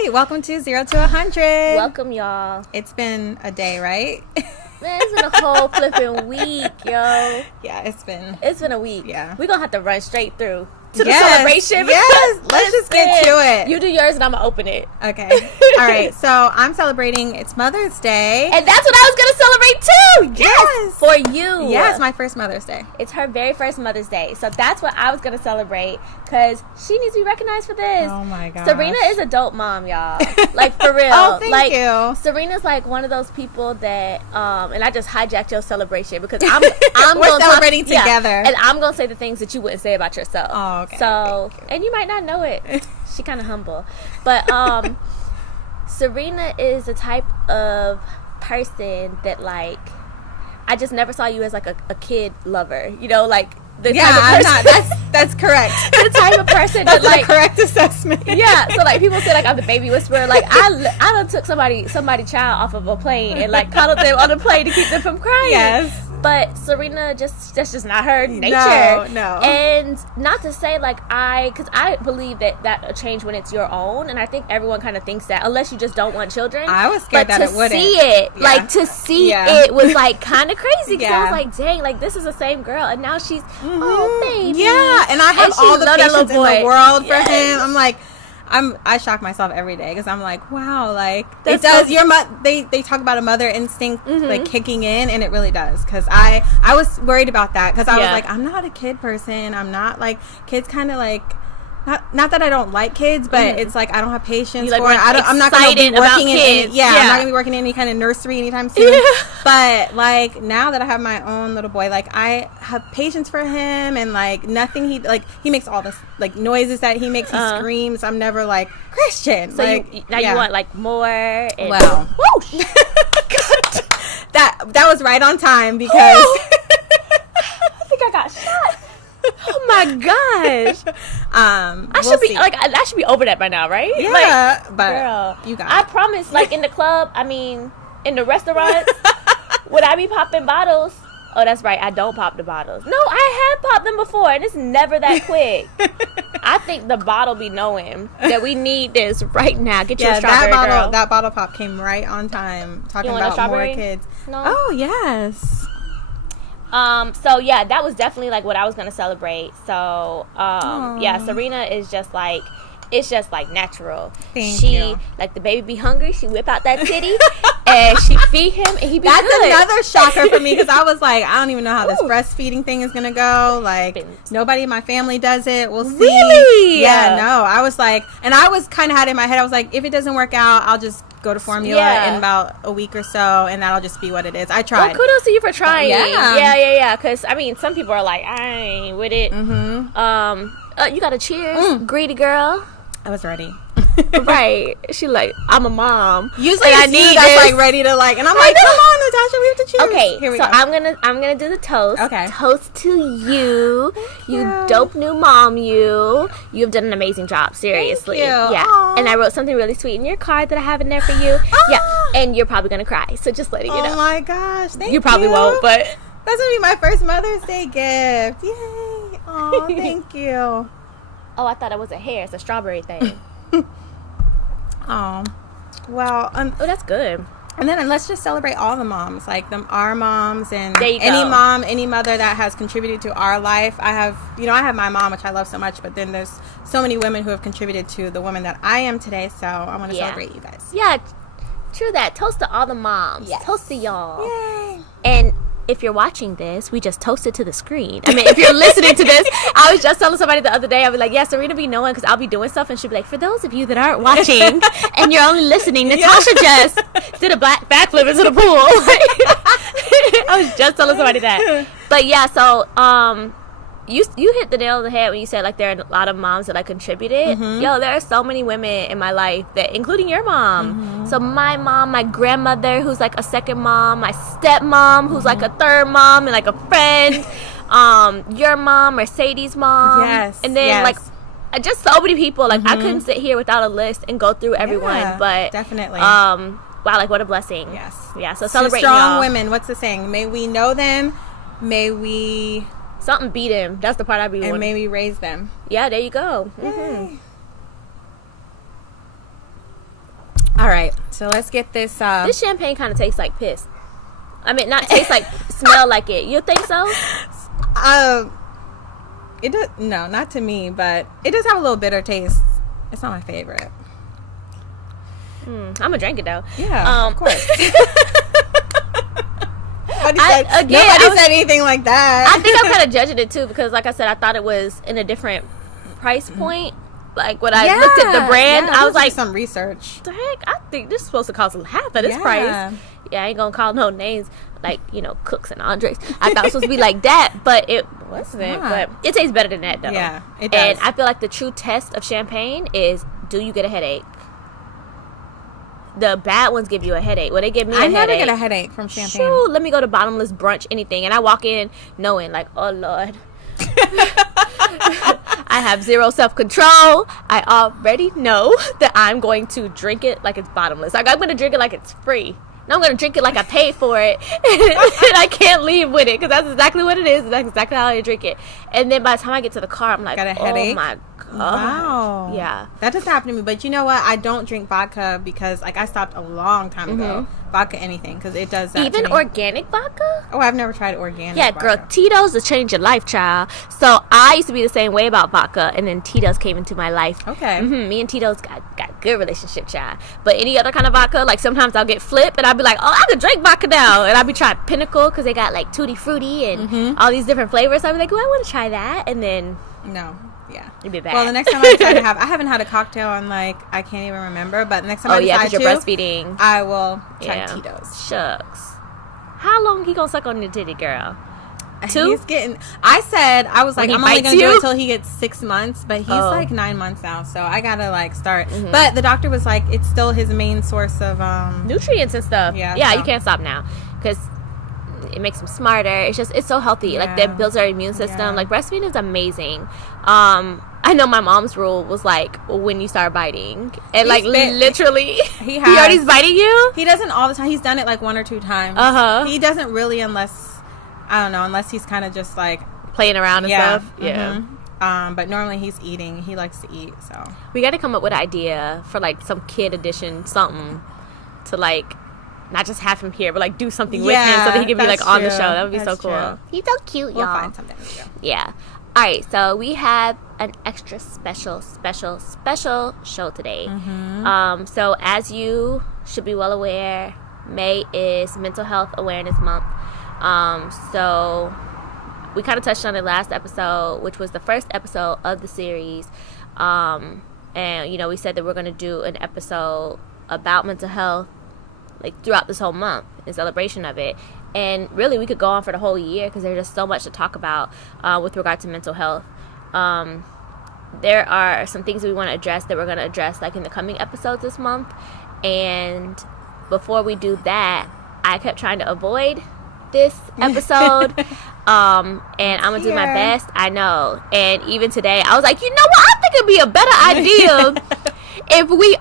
Yay! Welcome to 0 to 100. Welcome, y'all. It's been a day, right? Man, it's been a whole flipping week, yo. Yeah, it's been a week. Yeah. We're going to have to run straight through to the celebration. Yes, let's just get to it. You do yours and I'm going to open it. Okay. All right, so I'm celebrating, it's Mother's Day. And that's what I was going to celebrate too. Yes. For you. Yeah, it's my first Mother's Day. It's her very first Mother's Day. So that's what I was going to celebrate because she needs to be recognized for this. Oh my God. Serena is a dope mom, y'all. Like, for real. Oh, thank you. Serena's like one of those people that, and I just hijacked your celebration because I'm We're celebrating together. And I'm going to say the things that you wouldn't say about yourself. Oh, okay. So, and you might not know it. She kind of humble. But Serena is the type of person that, like, I just never saw you as, like, a kid lover. You know, like, the type of person. I'm not. That's correct. The type of person that's that, like, the correct assessment. Yeah, so, like, people say, like, I'm the baby whisperer. Like, I done took somebody's child off of a plane and, like, cuddled them on the plane to keep them from crying. Yes. But Serena, that's just not her nature. No. And not to say, like, because I believe that a change when it's your own, and I think everyone kind of thinks that, unless you just don't want children. I was scared that it wouldn't. To see it was, like, kind of crazy. Because I was like, dang, like, this is the same girl. And now she's, oh, baby. Yeah, and I have all the patience in the world for him. I'm like, I shock myself every day because I'm like, wow, like it does. They talk about a mother instinct like kicking in, and it really does. Because I was worried about that because I was like, I'm not a kid person. I'm not like kids. Kind of like not that I don't like kids, but it's like I don't have patience for it. I'm not going to be working in any, I'm not going to be working in any kind of nursery anytime soon. But like now that I have my own little boy, like I have patience for him, and like nothing he makes all this like noises that he makes. He screams. I'm never like Christian. So like, you want like more. And well, whoosh. that was right on time because I think I got shot. Oh my gosh! I should be over that by now, right? Yeah, like, but girl, you got. I promise. Like in the club, I mean, in the restaurants, would I be popping bottles? Oh, that's right. I don't pop the bottles. No, I have popped them before, and it's never that quick. I think the bottle be knowing that we need this right now. Get your strawberry, girl. That bottle pop came right on time. Talking about more kids. No? Oh yes. So yeah, that was definitely like what I was gonna celebrate. So yeah, Serena is just like, it's just like natural. Thank you. Like the baby be hungry, she whip out that titty and she feed him and he be That's good. Another shocker for me because I was like, I don't even know how this breastfeeding thing is gonna go. Like nobody in my family does it. We'll see. Really? Yeah, no. I was like, and I was kind of had it in my head. I was like, if it doesn't work out, I'll just go to formula in about a week or so, and that'll just be what it is. I tried. Well, kudos to you for trying. Yeah. Because I mean, some people are like, I ain't with it. Mm-hmm. You got to cheers, greedy girl. I was ready. Right. She like, I'm a mom. Usually I need that's like ready to like, and I'm like, come on, Natasha, we have to cheers. Okay, here we go. I'm gonna do the toast. Okay. Toast to you, you dope new mom. You've done an amazing job. Seriously. Thank you. Yeah. Aww. And I wrote something really sweet in your card that I have in there for you. Yeah. And you're probably gonna cry. So just letting you know. Oh my gosh, thank you. You probably won't, but that's gonna be my first Mother's Day gift. Yay! Oh, thank you. Oh, I thought it was a hair. It's a strawberry thing. Oh, well. Oh, that's good. And then let's just celebrate all the moms, like our moms, and any mom, any mother that has contributed to our life. I have my mom, which I love so much, but then there's so many women who have contributed to the woman that I am today. So I want to celebrate you guys. Yeah, true that. Toast to all the moms. Yes. Toast to y'all. Yay! And if you're watching this, we just toasted to the screen. I mean, if you're listening to this, I was just telling somebody the other day, I'll be like, yeah, Serena be knowing because I'll be doing stuff, and she'll be like, for those of you that aren't watching and you're only listening, Natasha just did a backflip into the pool. I was just telling somebody that. But yeah, so you hit the nail on the head when you said like there are a lot of moms that like contributed. Yo, there are so many women in my life that, including your mom. So my mom, my grandmother, who's like a second mom, my stepmom, who's like a third mom, and like a friend. Your mom, Mercedes' mom. Yes. And then like just so many people. Like I couldn't sit here without a list and go through everyone. Yeah, but definitely. Wow, like what a blessing. Yes. Yeah. So celebrate strong y'all. women. What's the saying? May we know them. May we. Something beat him. That's the part I be wanting. And maybe raise them. Yeah, there you go. All right, so let's get this. This champagne kind of tastes like piss. I mean, not taste like, smell like it. You think so? It does. No, not to me, but it does have a little bitter taste. It's not my favorite. I'm gonna drink it though. Yeah, of course. Nobody said anything like that. I think I'm kind of judging it too because, like I said, I thought it was in a different price point. Like when I looked at the brand, I was like, some research. The heck, I think this is supposed to cost half of this price. Yeah, I ain't gonna call no names like, you know, Cooks and Andres. I thought it was supposed to be like that, but it wasn't. But it tastes better than that though. Yeah, it does. And I feel like the true test of champagne is, do you get a headache? The bad ones give you a headache. Well, they give me a headache. I never get a headache from champagne. Shoot, let me go to bottomless brunch, anything. And I walk in knowing like, oh Lord. I have zero self-control. I already know that I'm going to drink it like it's bottomless. Like I'm going to drink it like it's free. No, I'm going to drink it like I paid for it. And I can't leave with it because that's exactly what it is. That's exactly how I drink it. And then by the time I get to the car, I'm like, got a headache? Oh my God. Wow. Yeah. That doesn't happen to me. But you know what? I don't drink vodka because like I stopped a long time ago. Vodka anything because it does that. Even organic vodka? Oh, I've never tried organic vodka. Girl, Tito's will change your life, child. So I used to be the same way about vodka, and then Tito's came into my life. Okay. Me and Tito's got a good relationship, child. But any other kind of vodka, like sometimes I'll get flipped and I'll be like, oh, I could drink vodka now. And I'll be trying Pinnacle because they got like Tutti Frutti and all these different flavors. So I'll be like, oh, I want to try that. And then no. Yeah. It'd be bad. Well, the next time I try to I haven't had a cocktail in like, I can't even remember, but the next time I decide you're breastfeeding. I will try Tito's. Shucks. How long he gonna suck on your titty, girl? 2? I was like, I'm only gonna do it until he gets 6 months, but he's like 9 months now, so I gotta like start. But the doctor was like, it's still his main source of nutrients and stuff. Yeah, so. You can't stop now because it makes them smarter. It's so healthy. Like that builds our immune system. Like breastfeeding is amazing. I know my mom's rule was like when you start biting, and like literally he already's biting you. He doesn't all the time. He's done it like 1 or 2 times. He doesn't really unless he's kind of just like playing around and stuff. But normally he's eating. He likes to eat. So we got to come up with an idea for like some kid edition something to like. Not just have him here, but like do something with him so that he can be like on the show. That would be so cool. He's so cute, y'all. We'll find something to do. Yeah. All right, so we have an extra special show today. So as you should be well aware, May is Mental Health Awareness Month. So we kind of touched on it last episode, which was the first episode of the series. And you know, we said that we're going to do an episode about mental health like throughout this whole month in celebration of it. And really we could go on for the whole year because there's just so much to talk about with regard to mental health. There are some things we want to address that we're going to address like in the coming episodes this month. And before we do that, I kept trying to avoid this episode and I'm gonna do my best. I know. And even today I was like, you know what, I think it'd be a better idea if we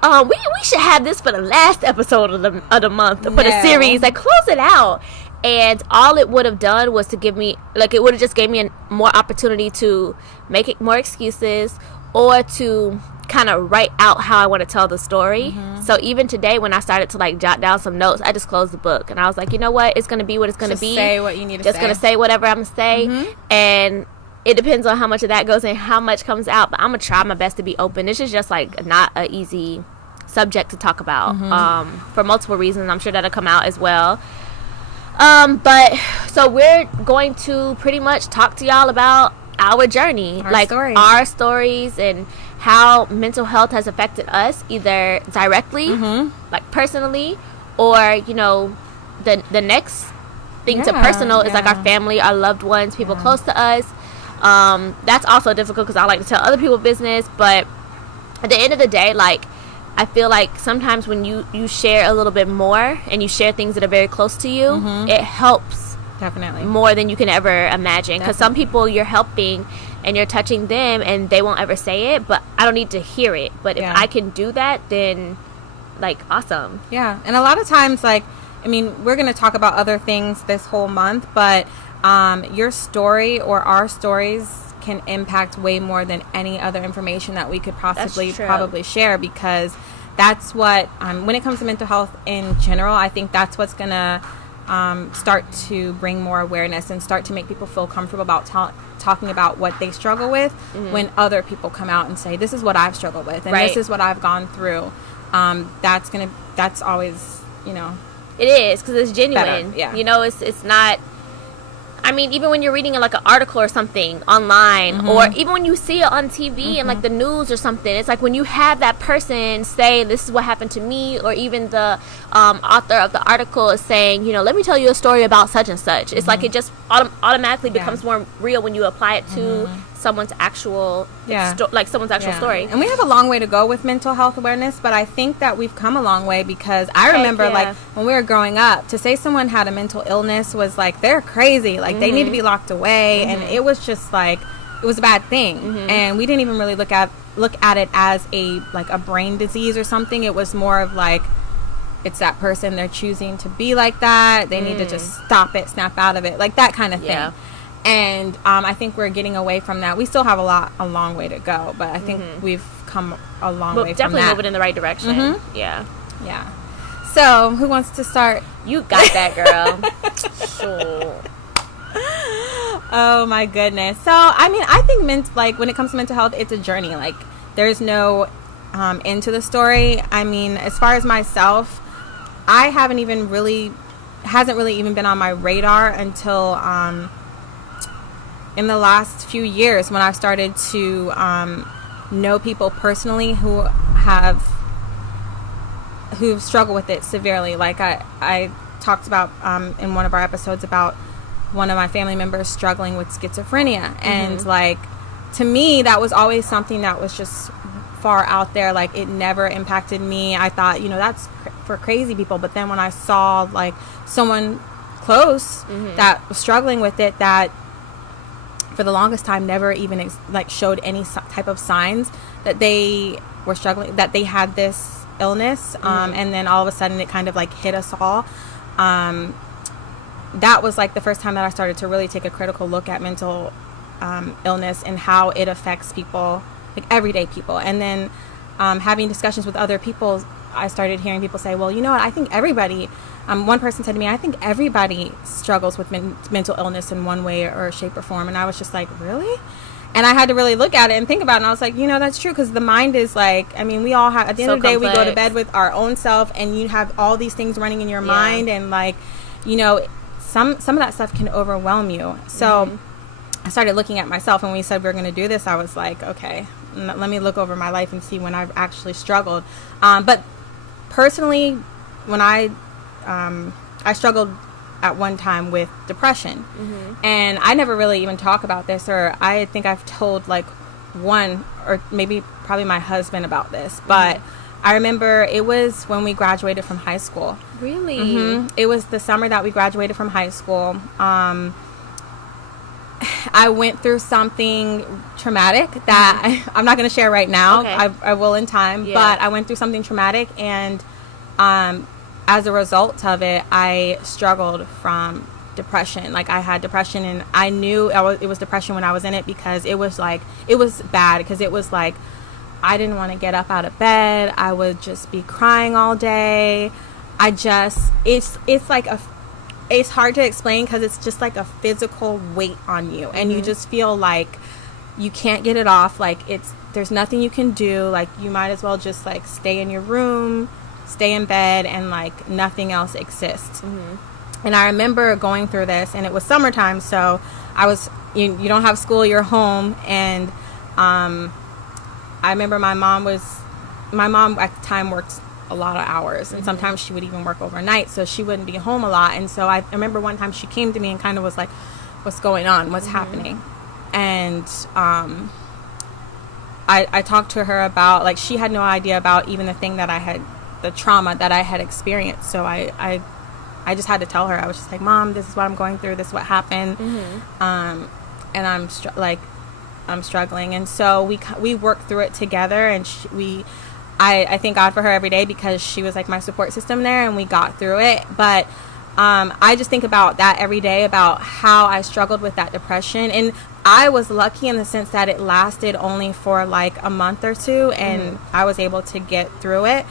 should have this for the last episode of the month, for the series, like close it out. And all it would have done was to give me, like, it would have just gave me more opportunity to make it more excuses or to kind of write out how I want to tell the story. So even today when I started to like jot down some notes, I just closed the book and I was like, you know what, it's going to be what it's going to be. Say what you need to say. Just going to say whatever I'm going to say. And it depends on how much of that goes in, how much comes out, but I'm going to try my best to be open. This is just like not an easy subject to talk about for multiple reasons. I'm sure that'll come out as well. But so we're going to pretty much talk to y'all about our journey, our stories and how mental health has affected us either directly, like personally, or, you know, the next thing to personal is like our family, our loved ones, people close to us. That's also difficult because I like to tell other people business, but at the end of the day, like, I feel like sometimes when you share a little bit more and you share things that are very close to you, it helps definitely more than you can ever imagine. Because some people you're helping and you're touching them and they won't ever say it, but I don't need to hear it. But if I can do that, then like awesome. Yeah. And a lot of times, like, I mean, we're going to talk about other things this whole month, but your story or our stories can impact way more than any other information that we could probably share, because that's what, when it comes to mental health in general, I think that's what's going to start to bring more awareness and start to make people feel comfortable about talking about what they struggle with when other people come out and say, this is what I've struggled with and this is what I've gone through. That's always, you know, it is, because it's genuine. Better, yeah. You know, it's not, I mean, even when you're reading like an article or something online, or even when you see it on TV and like the news or something, it's like when you have that person say, this is what happened to me, or even the author of the article is saying, you know, let me tell you a story about such and such. It's like it just automatically becomes more real when you apply it to someone's actual someone's actual story. And we have a long way to go with mental health awareness, but I think that we've come a long way, because I remember like when we were growing up, to say someone had a mental illness was like, they're crazy, like they need to be locked away, and it was just like, it was a bad thing, and we didn't even really look at it as a brain disease or something. It was more of like, it's that person, they're choosing to be like that, they need to just stop it, snap out of it, like that kind of thing. And I think we're getting away from that. We still have a long way to go, but I think we've come a long way from that. Definitely moving in the right direction. Yeah. So, who wants to start? You got that, girl. Sure. Oh my goodness. So, I mean, I think when it comes to mental health, it's a journey. Like, there's no end to the story. I mean, as far as myself, I hasn't really even been on my radar until in the last few years, when I've started to know people personally who've struggled with it severely. Like I talked about in one of our episodes about one of my family members struggling with schizophrenia, and like, to me, that was always something that was just far out there. Like, it never impacted me. I thought, you know, that's for crazy people. But then when I saw like someone close that was struggling with it, that for the longest time never even showed any type of signs that they were struggling, that they had this illness, and then all of a sudden it kind of like hit us all. That was like the first time that I started to really take a critical look at mental illness and how it affects people, like everyday people. And then having discussions with other people, I started hearing people say, well, you know what, I think everybody, one person said to me, I think everybody struggles with mental illness in one way or shape or form. And I was just like, really? And I had to really look at it and think about it. And I was like, you know, that's true, because the mind is like, I mean, we all have, at the end of the day, we go to bed with our own self, and you have all these things running in your mind, and like, you know, some of that stuff can overwhelm you. So I started looking at myself, and when we said we were going to do this, I was like, okay, let me look over my life and see when I've actually struggled. But personally, when I struggled at one time with depression, and I never really even talk about this, or I think I've told like one or maybe probably my husband about this, but I remember it was when we graduated from high school. Really? It was the summer that we graduated from high school. I went through something traumatic that I'm not going to share right now. Okay. I will in time, but I went through something traumatic, and as a result of it, I struggled from depression. Like, I had depression, and I knew it was depression when I was in it, because it was like, it was bad, because it was like, I didn't want to get up out of bed. I would just be crying all day. It's like it's hard to explain, because it's just like a physical weight on you, and you just feel like you can't get it off. Like, there's nothing you can do. Like, you might as well just like stay in your room, stay in bed, and like nothing else exists. And I remember going through this, and it was summertime, so you don't have school, you're home, and I remember my mom at the time worked a lot of hours, and sometimes she would even work overnight, so she wouldn't be home a lot. And so I remember one time she came to me and kind of was like, what's going on, what's happening? And I talked to her about, like, she had no idea about even the trauma that I had experienced. So I just had to tell her. I was just like, Mom, this is what I'm going through, this is what happened, and I'm struggling. And so we worked through it together, and I thank God for her every day, because she was like my support system there, and we got through it. But I just think about that every day, about how I struggled with that depression. And I was lucky in the sense that it lasted only for like a month or two, and I was able to get through it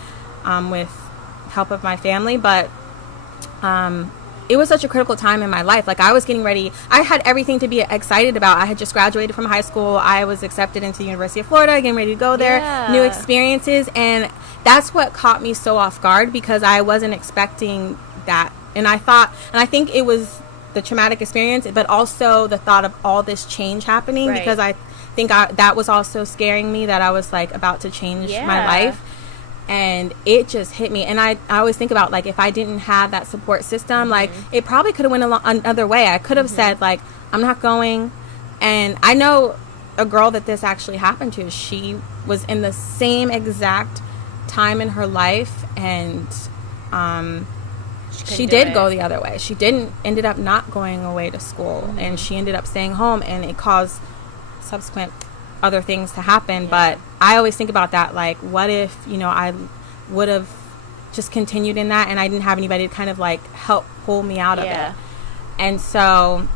with help of my family. But it was such a critical time in my life. Like, I was getting ready. I had everything to be excited about. I had just graduated from high school. I was accepted into the University of Florida, getting ready to go there, new experiences. And that's what caught me so off guard, because I wasn't expecting that. And I think it was the traumatic experience, but also the thought of all this change happening, because I think that was also scaring me, that I was like about to change my life. And it just hit me. And I always think about, like, if I didn't have that support system, like, it probably could have went another way. I could have said, like, I'm not going. And I know a girl that this actually happened to. She was in the same exact time in her life, and she did go the other way. She ended up not going away to school, and she ended up staying home, and it caused subsequent other things to happen. But I always think about that, like, what if, you know, I would have just continued in that, and I didn't have anybody to kind of like help pull me out of it. And so,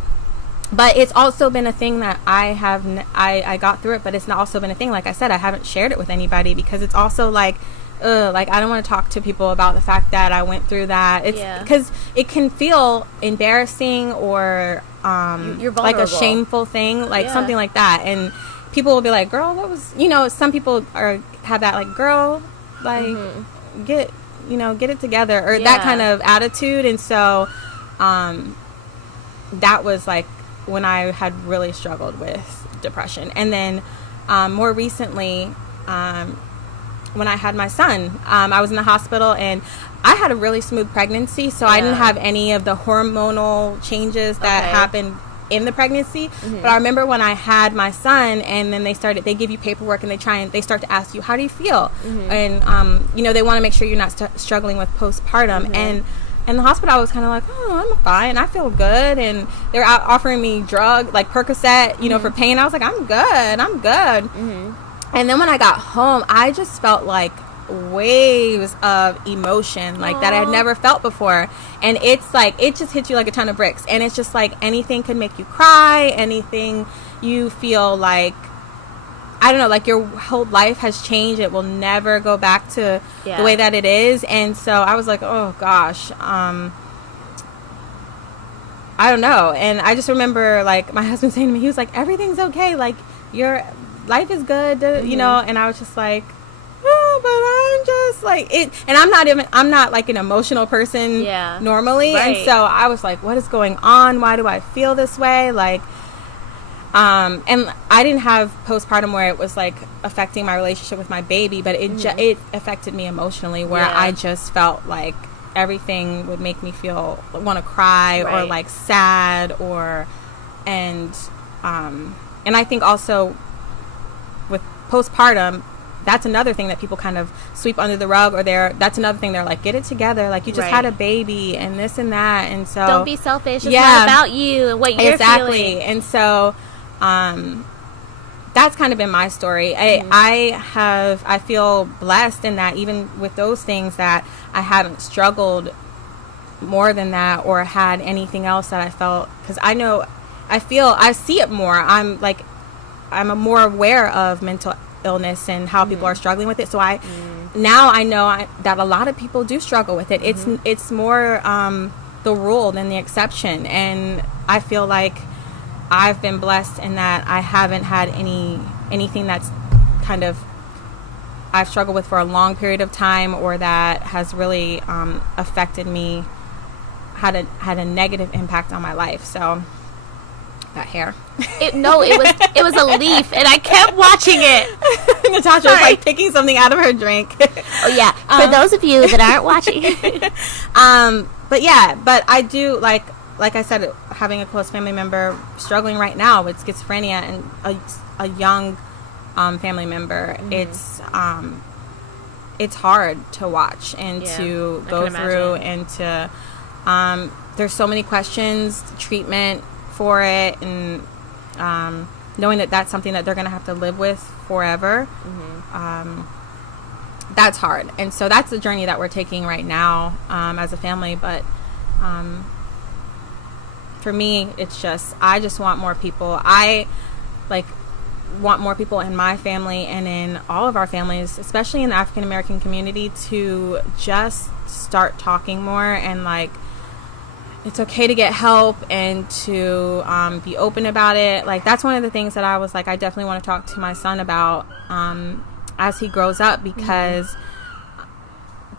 but it's also been a thing that I got through it, but it's also been a thing, like I said, I haven't shared it with anybody, because it's also like I don't want to talk to people about the fact that I went through that. It's because it can feel embarrassing, or you're like a shameful thing, like something like that. And people will be like, girl, what was, you know, some people have that, like, girl, like, get it together, or that kind of attitude. And so that was like when I had really struggled with depression. And then more recently, when I had my son, I was in the hospital, and I had a really smooth pregnancy, so I didn't have any of the hormonal changes that happened in the pregnancy. But I remember when I had my son, and then they give you paperwork, and they start to ask you, how do you feel? And you know, they want to make sure you're not struggling with postpartum. And in the hospital, I was kind of like, oh, I'm fine, I feel good. And they're out offering me drug, like Percocet, you know, for pain. I was like, I'm good. And then when I got home, I just felt like waves of emotion, like, that I had never felt before. And it's like, it just hits you like a ton of bricks. And it's just like, anything can make you cry, anything you feel like, I don't know, like your whole life has changed. It will never go back to the way that it is. And so I was like, oh gosh, I don't know. And I just remember, like, my husband saying to me, he was like, everything's okay, like, your life is good, you know. And I was just like, oh, but I'm just like it. And I'm not like an emotional person normally. And so I was like, what is going on? Why do I feel this way? Like, and I didn't have postpartum where it was like affecting my relationship with my baby, but it affected me emotionally, where I just felt like everything would make me want to cry, or like sad, and I think also with postpartum, that's another thing that people kind of sweep under the rug, or that's another thing they're like, get it together, like, you just had a baby, and this and that. And so don't be selfish. It's not about you and what you're feeling. And so that's kind of been my story. I feel blessed in that, even with those things, that I haven't struggled more than that, or had anything else that I felt, because I see it more. I'm more aware of mental illness and how people are struggling with it. So now I know that a lot of people do struggle with it. It's more the rule than the exception. And I feel like I've been blessed in that I haven't had anything that's kind of I've struggled with for a long period of time, or that has really affected me, had a negative impact on my life. So that hair. It was a leaf, and I kept watching it. Natasha was like picking something out of her drink. Oh yeah. For those of you that aren't watching. But I do, like I said, having a close family member struggling right now with schizophrenia, and a young family member. It's hard to watch and to go through, and to there's so many questions, treatment for it, and knowing that that's something that they're going to have to live with forever. That's hard. And so that's the journey that we're taking right now as a family. But for me, it's just, I just want more people. I like want more people in my family and in all of our families, especially in the African American community, to just start talking more, and like, it's okay to get help and to be open about it. Like, that's one of the things that I was like, I definitely want to talk to my son about as he grows up, because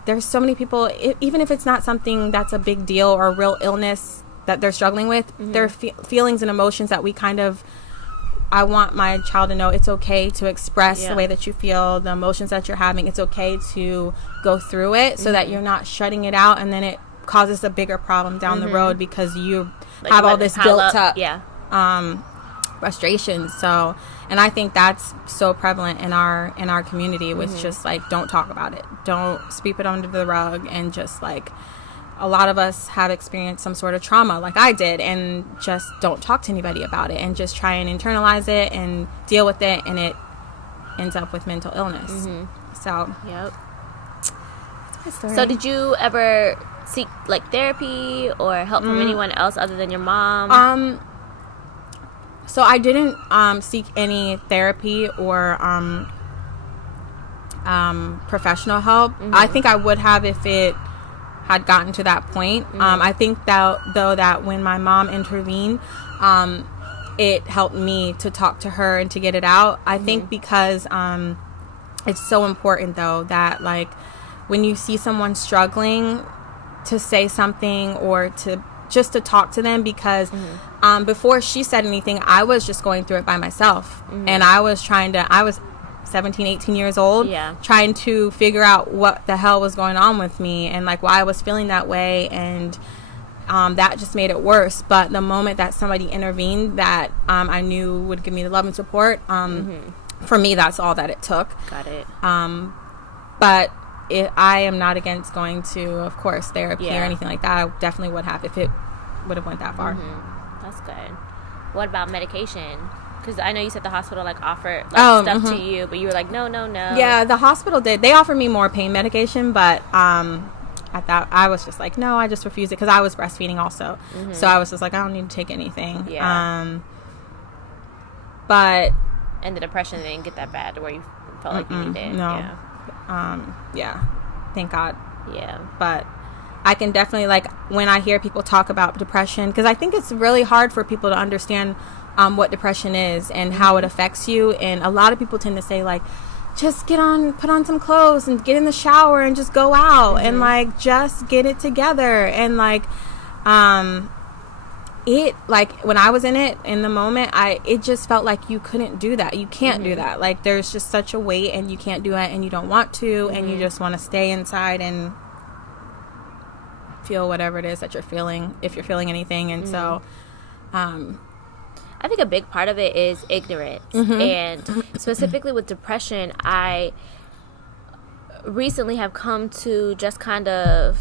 there's so many people, even if it's not something that's a big deal or a real illness that they're struggling with, there are feelings and emotions that we kind of, I want my child to know it's okay to express the way that you feel, the emotions that you're having. It's okay to go through it, so that you're not shutting it out, and then it causes a bigger problem down the road because you have all this built up frustration. So, and I think that's so prevalent in our community, with just like, don't talk about it, don't sweep it under the rug, and just like, a lot of us have experienced some sort of trauma like I did, and just don't talk to anybody about it, and just try and internalize it and deal with it, and it ends up with mental illness. So that's my story. So did you ever seek like therapy or help from anyone else other than your mom? So I didn't seek any therapy or professional help. I think I would have if it had gotten to that point. I think that when my mom intervened, it helped me to talk to her and to get it out. I think because it's so important, though, that like, when you see someone struggling, to say something, or to just to talk to them, because before she said anything, I was just going through it by myself, and I was 17, 18 years old, trying to figure out what the hell was going on with me, and like, why I was feeling that way, and that just made it worse. But the moment that somebody intervened that I knew would give me the love and support, for me, that's all that it took. Got it. But I am not against going to, of course, therapy or anything like that. I definitely would have if it would have went that far. That's good. What about medication? Because I know you said the hospital like offered like, stuff to you, but you were like, no. Yeah, the hospital did. They offered me more pain medication, but at that, I was just like, no, I just refused it, because I was breastfeeding also. So I was just like, I don't need to take anything. But and the depression didn't get that bad to where you felt like you needed it. No. Thank God. Yeah. But I can definitely, like, when I hear people talk about depression, because I think it's really hard for people to understand what depression is and how it affects you. And a lot of people tend to say, like, just put on some clothes and get in the shower and just go out and like, just get it together. And like, when I was in the moment, it just felt like you couldn't do that. You can't do that. Like, there's just such a weight, and you can't do it, and you don't want to, and you just want to stay inside and feel whatever it is that you're feeling, if you're feeling anything. And so, I think a big part of it is ignorance. And specifically with depression, I recently have come to just kind of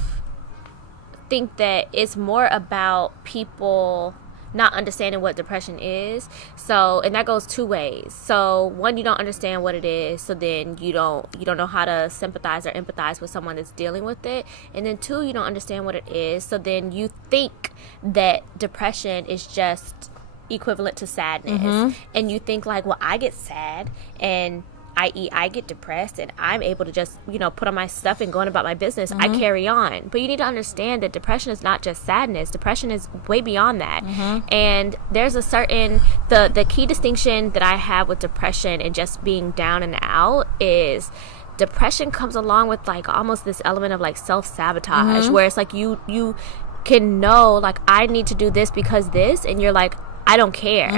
think that it's more about people not understanding what depression is. So, and that goes two ways. So one, you don't understand what it is, so then you don't know how to sympathize or empathize with someone that's dealing with it. And then two, you don't understand what it is, so then you think that depression is just equivalent to sadness. And you think like, well, I get sad, and i.e. I get depressed, and I'm able to just, put on my stuff and going about my business. I carry on. But you need to understand that depression is not just sadness. Depression is way beyond that. And there's a certain, the key distinction that I have with depression and just being down and out is depression comes along with like almost this element of like self-sabotage, where it's like you can know like, I need to do this because this, and you're like, I don't care.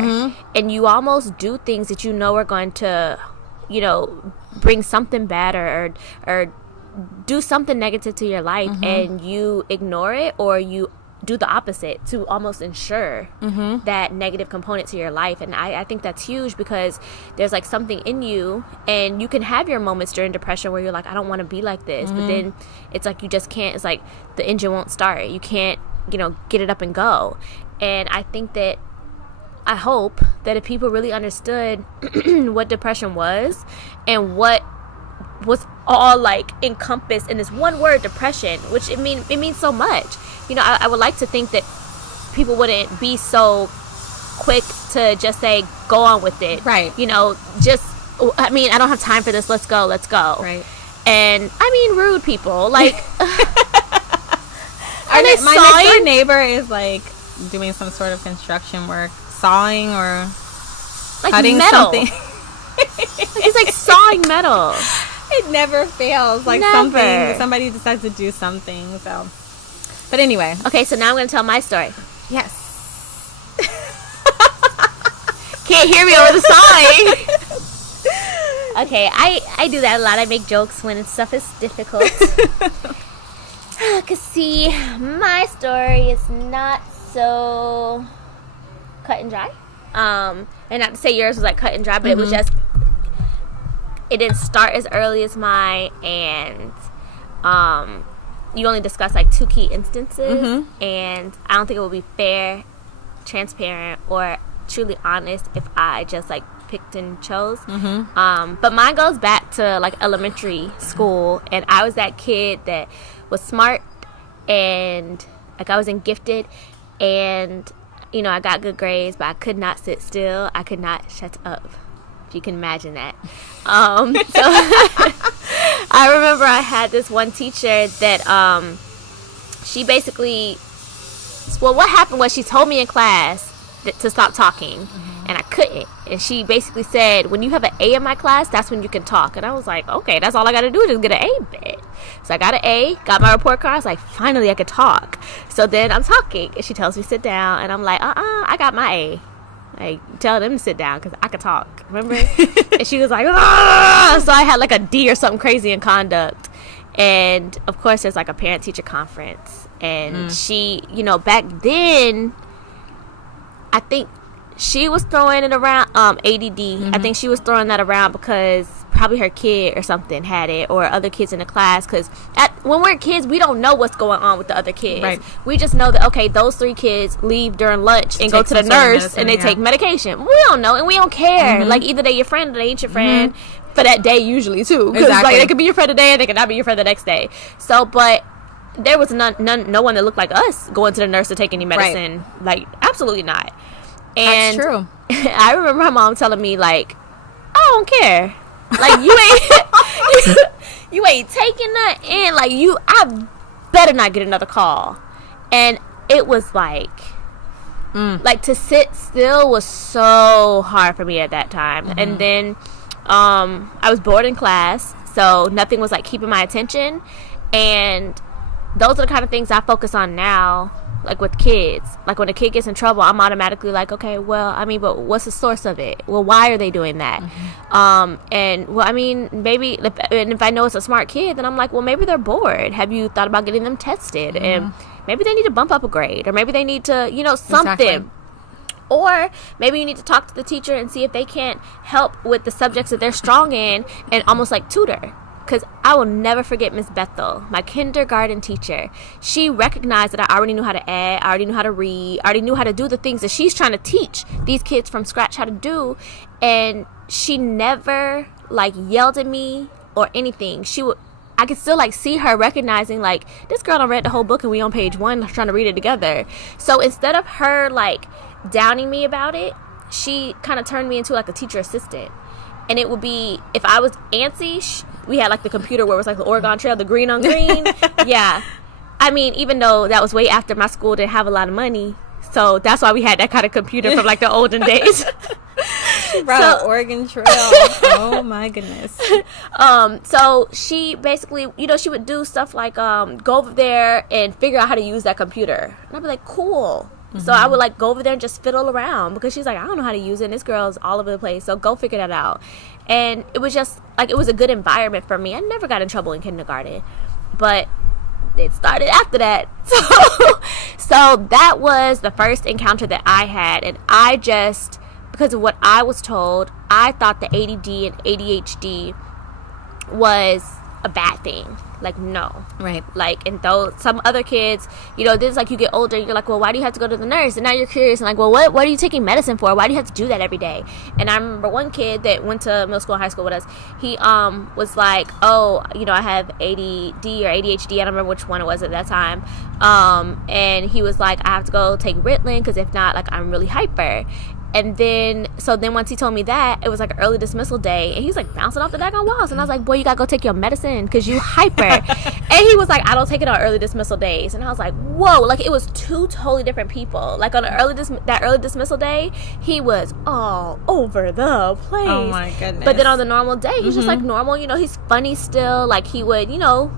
And you almost do things that are going to bring something bad or do something negative to your life, and you ignore it, or you do the opposite to almost ensure that negative component to your life. And I think that's huge, because there's like something in you, and you can have your moments during depression where you're like, I don't want to be like this, but then it's like you just can't. It's like the engine won't start. You can't get it up and go. And I hope that if people really understood what depression was and what was all like encompassed in this one word, depression, which it means so much. I would like to think that people wouldn't be so quick to just say, go on with it. Right. I don't have time for this. Let's go. Right. And I mean, rude people. Like, my next door neighbor is like doing some sort of construction work, sawing or like cutting metal. something. He's like sawing metal. It never fails. Like somebody decides to do something. So, but anyway. Okay, so now I'm going to tell my story. Yes. Can't hear me over the sawing. Okay, I do that a lot. I make jokes when stuff is difficult. Cause see, my story is not so cut and dry. And not to say yours was like cut and dry, but it was just, it didn't start as early as mine, and you only discuss like 2 key instances, and I don't think it would be fair, transparent, or truly honest if I just like picked and chose. But mine goes back to like elementary school, and I was that kid that was smart, and like I was in gifted, and I got good grades, but I could not sit still. I could not shut up, if you can imagine that. So I remember I had this one teacher that she basically, well, what happened was she told me in class to stop talking, and I couldn't. And she basically said, when you have an A in my class, that's when you can talk. And I was like, okay, that's all I got to do, just get an A bit. So I got an A, got my report card. I was like, finally I could talk. So then I'm talking, and she tells me sit down, and I'm like, I got my A. Like, tell them to sit down because I could talk, remember? And she was like, ah! So I had like a D or something crazy in conduct. And of course there's like a parent-teacher conference, and she, back then, I think she was throwing it around, ADD. I think she was throwing that around because probably her kid or something had it, or other kids in the class. Because when we're kids, we don't know what's going on with the other kids. Right. We just know that, okay, those 3 kids leave during lunch and go to the nurse and they take medication. We don't know, and we don't care. Like, either they your friend or they ain't your friend for that day usually, too. Because like, they could be your friend today and they could not be your friend the next day. So, but there was no one that looked like us going to the nurse to take any medicine. Right. Like, absolutely not. And that's true. I remember my mom telling me, like, I don't care. Like, you ain't taking that in. Like, I better not get another call. And it was like, like, to sit still was so hard for me at that time. And then I was bored in class, so nothing was like keeping my attention. And those are the kind of things I focus on now. Like with kids, like when a kid gets in trouble, I'm automatically like, okay, well, I mean, but what's the source of it? Well, why are they doing that? And well, I mean, maybe, and if I know it's a smart kid, then I'm like, well, maybe they're bored. Have you thought about getting them tested? And maybe they need to bump up a grade, or maybe they need to, something. Exactly. Or maybe you need to talk to the teacher and see if they can't help with the subjects that they're strong in, and almost like tutor. Because I will never forget Miss Bethel, my kindergarten teacher. She recognized that I already knew how to add, I already knew how to read, I already knew how to do the things that she's trying to teach these kids from scratch how to do. And she never, like, yelled at me or anything. I could still, like, see her recognizing, like, this girl done read the whole book and we on page 1 trying to read it together. So instead of her, like, downing me about it, she kind of turned me into, like, a teacher assistant. And it would be, if I was antsy, we had like the computer where it was like the Oregon Trail, the green on green. Yeah. I mean, even though that was way after my school didn't have a lot of money. So that's why we had that kind of computer from like the olden days. Bro, Oregon Trail. Oh my goodness. So she basically, she would do stuff like go over there and figure out how to use that computer. And I'd be like, cool. So I would like go over there and just fiddle around, because she's like, I don't know how to use it, and this girl's all over the place, so go figure that out. And it was just like, it was a good environment for me. I never got in trouble in kindergarten, but it started after that. So that was the first encounter that I had, and I just, because of what I was told, I thought the ADD and ADHD was a bad thing. Like, no. Right. Like, and though some other kids, you know, this, like, you get older, you're like, well, why do you have to go to the nurse? And now you're curious and like, well, what are you taking medicine for? Why do you have to do that every day? And I remember one kid that went to middle school and high school with us, he was like, oh, you know, I have ADD or ADHD, I don't remember which one it was at that time, and he was like, I have to go take Ritalin because if not, like, I'm really hyper. And then once he told me that, it was like early dismissal day, and he's like bouncing off the daggone walls, and I was like, boy, you gotta go take your medicine because you hyper. And he was like, I don't take it on early dismissal days. And I was like, whoa, like, it was two totally different people. Like, on that early dismissal day, he was all over the place. Oh my goodness. But then on the normal day, he's just like normal, you know, he's funny still, like, he would, you know,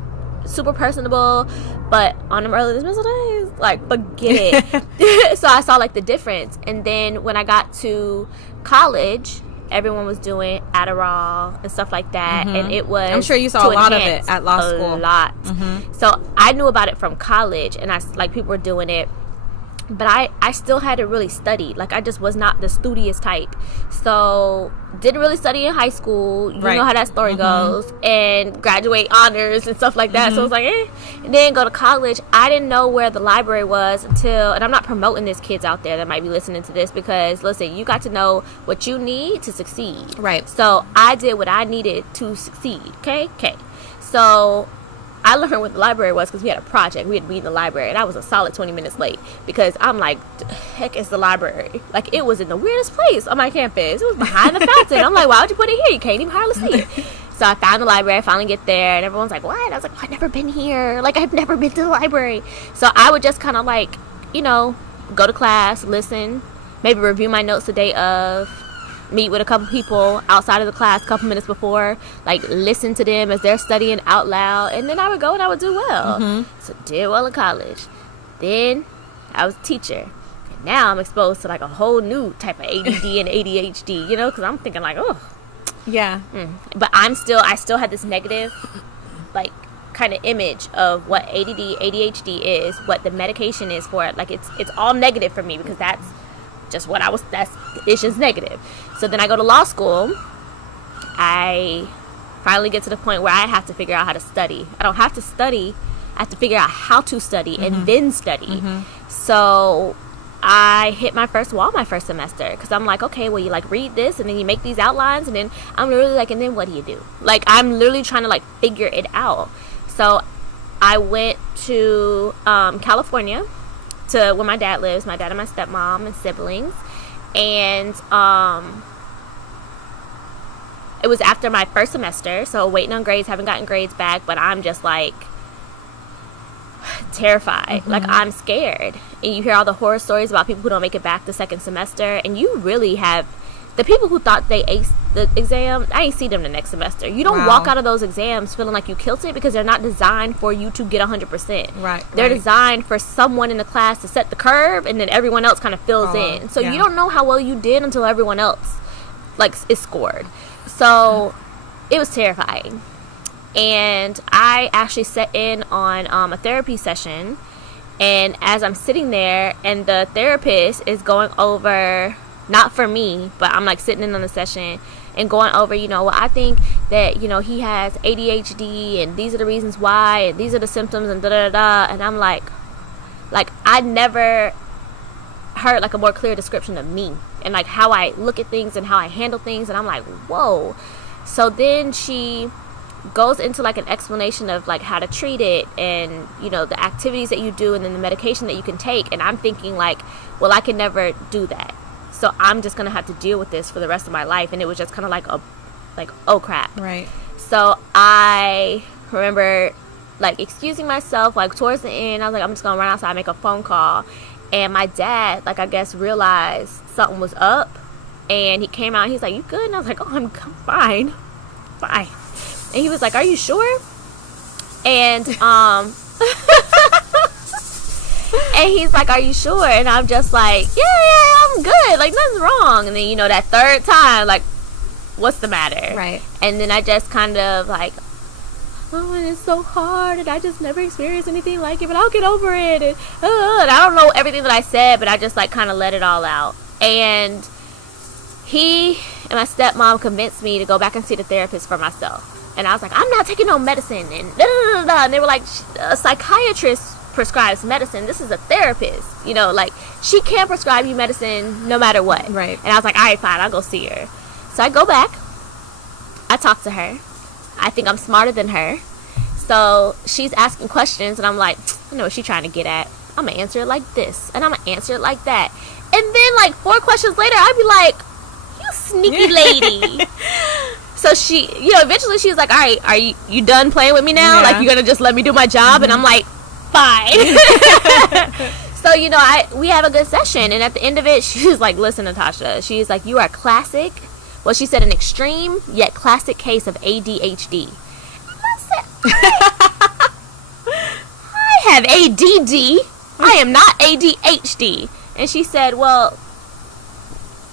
super personable. But on them early dismissal days, like, forget it. So I saw, like, the difference. And then when I got to college, everyone was doing Adderall and stuff like that. And it was, I'm sure you saw a lot of it at law school. A lot. So I knew about it from college, and people were doing it. But I still had to really study. Like, I just was not the studious type. So, didn't really study in high school. You know how that story goes. And graduate honors and stuff like that. So, it was like, eh. And then go to college. I didn't know where the library was until, and I'm not promoting this kids out there that might be listening to this, because, listen, you got to know what you need to succeed. Right. So, I did what I needed to succeed. Okay? So, I learned what the library was because we had a project. We had to be in the library, and I was a solid 20 minutes late because I'm like, the heck is the library? Like, it was in the weirdest place on my campus. It was behind the fountain. I'm like, why would you put it here? You can't even hardly see it. So I found the library. I finally get there, and everyone's like, what? I was like, oh, I've never been here. Like, I've never been to the library. So I would just kind of, like, you know, go to class, listen, maybe review my notes the day of, meet with a couple people outside of the class a couple minutes before, like, listen to them as they're studying out loud, and then I would go and I would do well. So did well in college. Then I was a teacher, and now I'm exposed to, like, a whole new type of ADD and ADHD, you know, because I'm thinking like, oh yeah. But I still had this negative, like, kind of image of what ADD ADHD is, what the medication is for it. Like, it's all negative for me because that's just what it's just negative. So then I go to law school. I finally get to the point where I have to figure out how to study. I don't have to study. I have to figure out how to study and then study. So I hit my first wall my first semester because I'm like, okay, well, you, like, read this and then you make these outlines, and then I'm literally like, and then what do you do? Like, I'm literally trying to, like, figure it out. So I went to California, to where my dad lives, my dad and my stepmom and siblings. And it was after my first semester, so waiting on grades, haven't gotten grades back, but I'm just, like, terrified. Like, I'm scared. And you hear all the horror stories about people who don't make it back the second semester, and you really have the people who thought they aced the exam, I ain't see them the next semester. You don't walk out of those exams feeling like you killed it, because they're not designed for you to get 100%. Right. They're designed for someone in the class to set the curve, and then everyone else kind of fills in. So you don't know how well you did until everyone else, like, is scored. So it was terrifying. And I actually sat in on a therapy session, and as I'm sitting there and the therapist is going over, not for me, but I'm, like, sitting in on the session and going over, you know, well, I think that, you know, he has ADHD, and these are the reasons why, and these are the symptoms, and da-da-da-da. And I'm like, I never heard, like, a more clear description of me and, like, how I look at things and how I handle things. And I'm like, whoa. So then she goes into, like, an explanation of, like, how to treat it, and, you know, the activities that you do, and then the medication that you can take. And I'm thinking, like, well, I can never do that, so I'm just gonna have to deal with this for the rest of my life. And it was just kind of like, oh crap. Right. So I remember, like, excusing myself, like, towards the end. I was like, I'm just gonna run outside, make a phone call. And my dad, like, I guess realized something was up, and he came out and he's like, you good? And I was like, oh, I'm fine. And he was like, are you sure? And and he's like, are you sure? And I'm just like, yeah, I'm good. Like, nothing's wrong. And then, you know, that third time, like, what's the matter? Right. And then I just kind of, like, oh, and it's so hard, and I just never experienced anything like it, but I'll get over it. And I don't know everything that I said, but I just, like, kind of let it all out. And he and my stepmom convinced me to go back and see the therapist for myself. And I was like, I'm not taking no medicine. And da, da, da, da. And they were like, a psychiatrist prescribes medicine. This is a therapist. You know, like, she can't prescribe you medicine no matter what. Right. And I was like, all right, fine, I'll go see her. So I go back. I talk to her. I think I'm smarter than her. So she's asking questions, and I'm like, I know what she's trying to get at. I'm going to answer it like this, and I'm going to answer it like that. And then, like, 4 questions later, I'd be like, you sneaky lady. So she, you know, eventually she was like, all right, are you done playing with me now? Yeah. Like, you're going to just let me do my job? And I'm like, fine. So, you know, we have a good session. And at the end of it, she was like, listen, Natasha. She's like, you are a classic. Well, she said an extreme yet classic case of ADHD. And I said, I have ADD. I am not ADHD. And she said, well,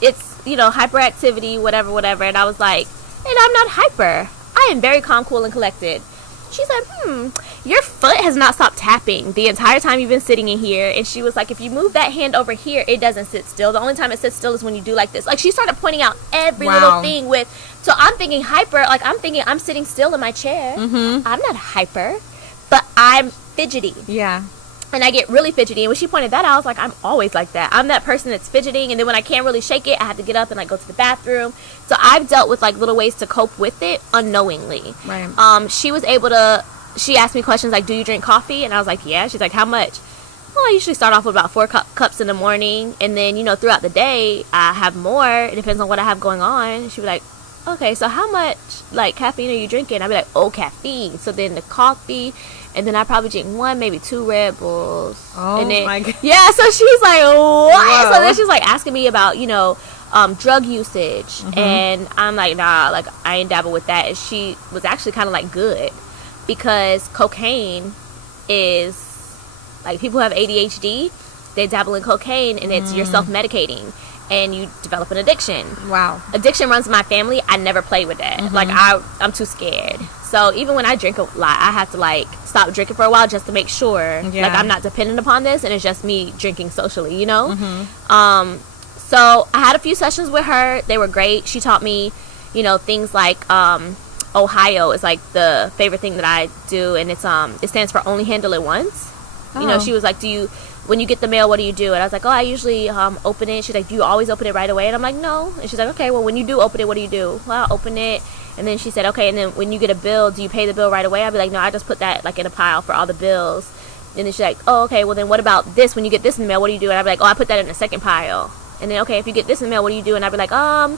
it's, you know, hyperactivity, whatever. And I was like, and I'm not hyper. I am very calm, cool, and collected. She said, your foot has not stopped tapping the entire time you've been sitting in here. And she was like, if you move that hand over here, it doesn't sit still. The only time it sits still is when you do like this. Like, she started pointing out every little thing with, so I'm thinking hyper, like, I'm thinking I'm sitting still in my chair. Mm-hmm. I'm not hyper, but I'm fidgety. Yeah. And I get really fidgety. And when she pointed that out, I was like, I'm always like that. I'm that person that's fidgeting. And then when I can't really shake it, I have to get up and, like, go to the bathroom. So I've dealt with, like, little ways to cope with it unknowingly. Right. She was able to, she asked me questions like, do you drink coffee? And I was like, yeah. She's like, how much? Well, I usually start off with about 4 cups in the morning. And then, you know, throughout the day, I have more. It depends on what I have going on. She'd be like, okay, so how much, like, caffeine are you drinking? I'd be like, oh, caffeine. So then the coffee, and then I probably drink 1, maybe 2 Red Bulls. Oh, and then, my God. Yeah, so she's like, what? Whoa. So then she's, like, asking me about, you know, drug usage. Mm-hmm. And I'm like, nah, like, I ain't dabble with that. And she was actually kind of, like, good. Because cocaine is, like, people who have ADHD, they dabble in cocaine, and it's you're self-medicating. And you develop an addiction. Wow. Addiction runs in my family. I never play with that. Mm-hmm. Like, I'm too scared. So even when I drink a lot, I have to, like, stop drinking for a while just to make sure, like, I'm not dependent upon this, and it's just me drinking socially, you know? Mm-hmm. So I had a few sessions with her. They were great. She taught me, you know, things like Ohio is, like, the favorite thing that I do, and it stands for Only Handle It Once. Oh. You know, she was like, when you get the mail, what do you do? And I was like, oh, I usually open it. She's like, do you always open it right away? And I'm like, no. And she's like, okay, well, when you do open it, what do you do? Well, I'll open it. And then she said, okay, and then when you get a bill, do you pay the bill right away? I'd be like, no, I just put that, like, in a pile for all the bills. And then she's like, oh, okay, well, then what about this? When you get this in the mail, what do you do? And I'd be like, oh, I put that in a second pile. And then, okay, if you get this in the mail, what do you do? And I'd be like, I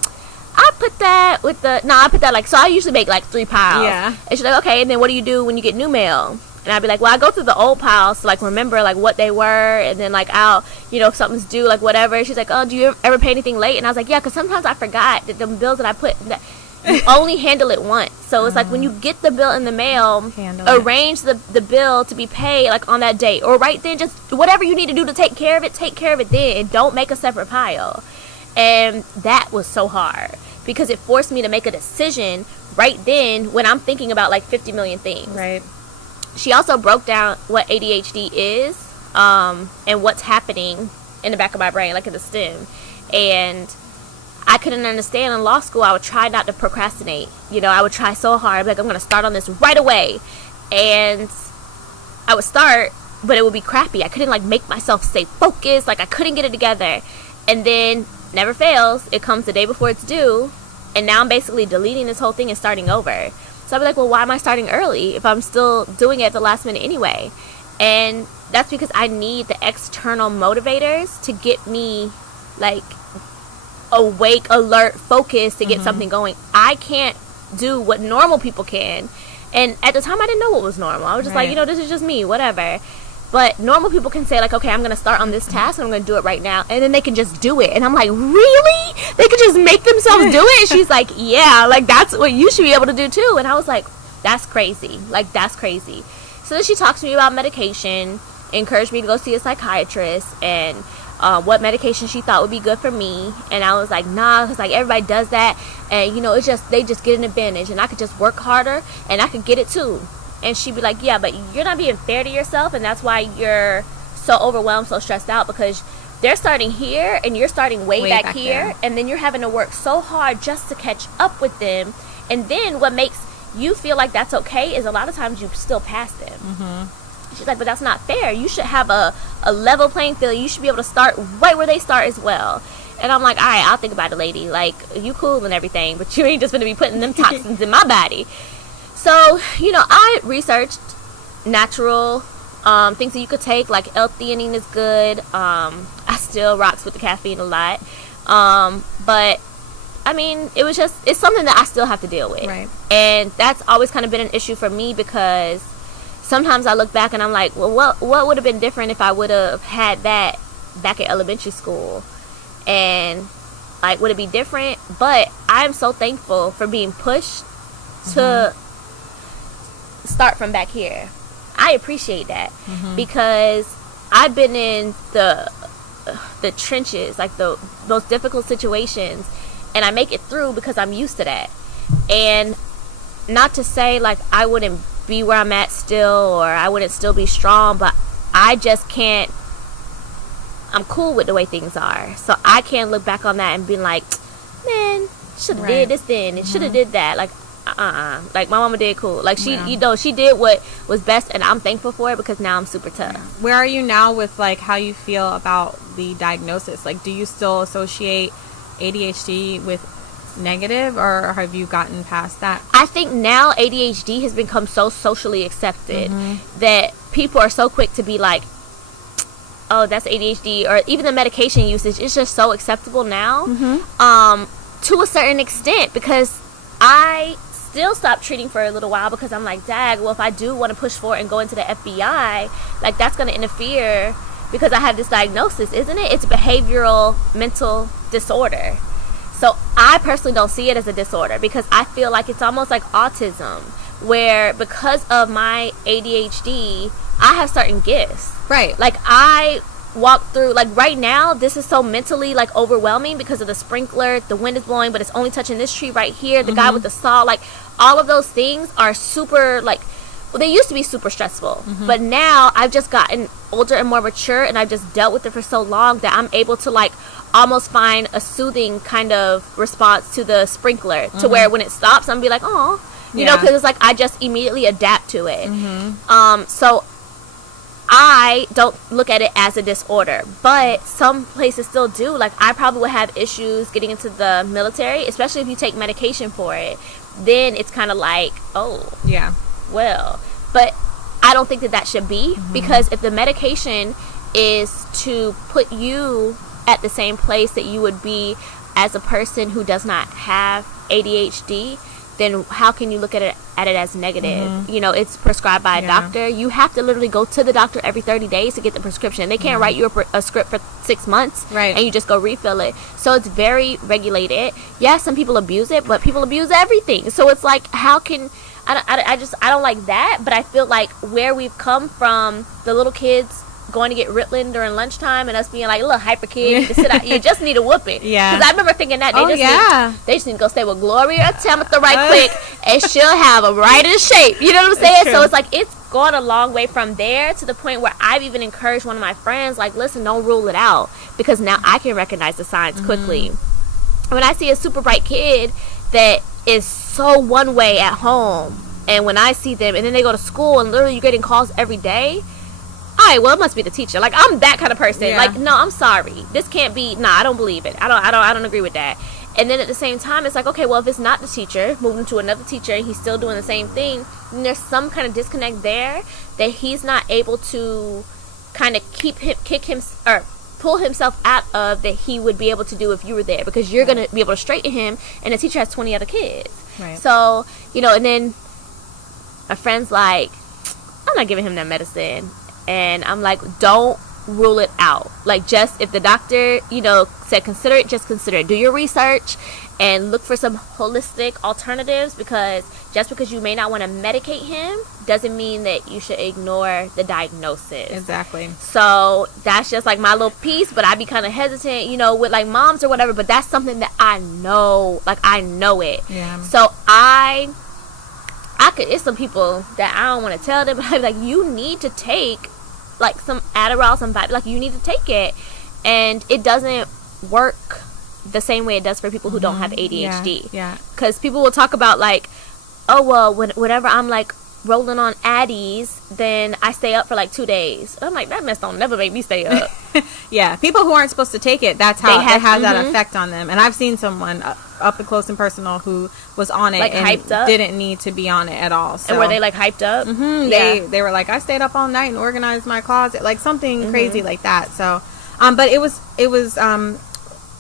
put that with I put that, like, so I usually make, like, 3 piles. Yeah. And she's like, okay, and then what do you do when you get new mail? And I'd be like, well, I go through the old piles to, like, remember, like, what they were. And then, like, I'll, you know, if something's due, like, whatever. She's like, oh, do you ever pay anything late? And I was like, yeah, because sometimes I forgot that the bills that I put, that you only handle it once. So it's like when you get the bill in the mail, arrange the bill to be paid, like, on that date. Or right then, just whatever you need to do to take care of it then. And don't make a separate pile. And that was so hard because it forced me to make a decision right then when I'm thinking about, like, 50 million things. Right. She also broke down what ADHD is and what's happening in the back of my brain, like in the stem. And I couldn't understand in law school. I would try not to procrastinate. You know, I would try so hard. I'd be like, I'm going to start on this right away. And I would start, but it would be crappy. I couldn't, like, make myself stay focused. Like, I couldn't get it together. And then, never fails, it comes the day before it's due. And now I'm basically deleting this whole thing and starting over. So I'd be like, well, why am I starting early if I'm still doing it at the last minute anyway? And that's because I need the external motivators to get me, like, awake, alert, focused to get something going. I can't do what normal people can. And at the time, I didn't know what was normal. I was just like, you know, this is just me, whatever. But normal people can say, like, okay, I'm going to start on this task and I'm going to do it right now. And then they can just do it. And I'm like, really? They can just make themselves do it? And she's like, yeah, like, that's what you should be able to do too. And I was like, that's crazy. Like, that's crazy. So then she talks to me about medication, encouraged me to go see a psychiatrist, and what medication she thought would be good for me. And I was like, nah, because, like, everybody does that. And, you know, it's just, they just get an advantage. And I could just work harder and I could get it too. And she'd be like, yeah, but you're not being fair to yourself, and that's why you're so overwhelmed, so stressed out, because they're starting here and you're starting way back here, and then you're having to work so hard just to catch up with them. And then what makes you feel like that's okay is a lot of times you still pass them. She's like, but that's not fair. You should have a level playing field. You should be able to start right where they start as well. And I'm like, all right, I'll think about it, lady. Like, you cool and everything, but you ain't just going to be putting them toxins in my body. So, you know, I researched natural things that you could take, like L-theanine is good. I still rocks with the caffeine a lot. But, I mean, it's something that I still have to deal with. Right. And that's always kind of been an issue for me because sometimes I look back and I'm like, well, what would have been different if I would have had that back at elementary school? And, like, would it be different? But I'm so thankful for being pushed to start from back here. I appreciate that because I've been in the trenches, like the most difficult situations, and I make it through because I'm used to that. And not to say, like, I wouldn't be where I'm at still, or I wouldn't still be strong, but I just can't. I'm cool with the way things are, so I can't look back on that and be like, man, should have did this then, and should have did that. Like, like my mama did cool. Like she, you know, she did what was best, and I'm thankful for it because now I'm super tough. Where are you now with like how you feel about the diagnosis? Like, do you still associate ADHD with negative, or have you gotten past that? I think now ADHD has become so socially accepted that people are so quick to be like, oh, that's ADHD, or even the medication usage is just so acceptable now, to a certain extent, because I still stopped treating for a little while because I'm like, dag, well, if I do want to push forward and go into the FBI, like, that's going to interfere because I have this diagnosis, isn't it? It's behavioral mental disorder. So I personally don't see it as a disorder because I feel like it's almost like autism, where because of my ADHD, I have certain gifts. Right. Like, I walk through, like, right now, this is so mentally, like, overwhelming because of the sprinkler, the wind is blowing, but it's only touching this tree right here, the guy with the saw, like, all of those things are super, like, well, they used to be super stressful, but now I've just gotten older and more mature, and I've just dealt with it for so long that I'm able to, like, almost find a soothing kind of response to the sprinkler, to where when it stops, I'm gonna be like, oh, you know, because it's like I just immediately adapt to it. So I don't look at it as a disorder, but some places still do. Like, I probably would have issues getting into the military, especially if you take medication for it. Then it's kind of like, oh, yeah, well, but I don't think that should be, because if the medication is to put you at the same place that you would be as a person who does not have ADHD, then how can you look at it as negative? You know, it's prescribed by a doctor. You have to literally go to the doctor every 30 days to get the prescription. They can't write you a script for 6 months, and you just go refill it. So it's very regulated. Yeah, some people abuse it, but people abuse everything. So it's like, how can... I don't like that, but I feel like where we've come from, the little kids going to get Ritalin during lunchtime and us being like, look, hyper kid, you, need to sit out. You just need to whooping. Because I remember thinking that they just need to go stay with Gloria Tamitha right quick, and she'll have them right in shape. You know what I'm saying? So it's like, it's gone a long way from there to the point where I've even encouraged one of my friends, like, listen, don't rule it out, because now I can recognize the signs quickly. When I see a super bright kid that is so one way at home, and when I see them and then they go to school and literally you're getting calls every day, all right, well, it must be the teacher. Like, I'm that kind of person. Like, no, I'm sorry, this can't be. I don't believe it. I don't agree with that. And then at the same time, it's like, okay, well, if it's not the teacher, moving to another teacher and he's still doing the same thing, then there's some kind of disconnect there that he's not able to kind of pull himself out of, that he would be able to do if you were there, because you're going to be able to straighten him, and the teacher has 20 other kids. So, you know, and then a friend's like, I'm not giving him that medicine. And I'm like, don't rule it out. Like, just if the doctor, you know, said consider it, just consider it. Do your research and look for some holistic alternatives, because just because you may not want to medicate him doesn't mean that you should ignore the diagnosis. Exactly. So that's just like my little piece, but I'd be kind of hesitant, you know, with like moms or whatever, but that's something that I know, like, I know it. Yeah. So I could, it's some people that I don't want to tell them, but I'd be like, you need to take like some Adderall, like, you need to take it, and it doesn't work the same way it does for people who don't have ADHD. Yeah. Because people will talk about, like, oh, well, whenever I'm like rolling on Addies, then I stay up for like 2 days. I'm like, that mess don't never make me stay up. Yeah, people who aren't supposed to take it, that's how it has that effect on them. And I've seen someone up and close and personal who was on it, like, and hyped up, didn't need to be on it at all. So. And were they like hyped up? Mm-hmm. They were like, I stayed up all night and organized my closet, like something crazy like that. So, but it was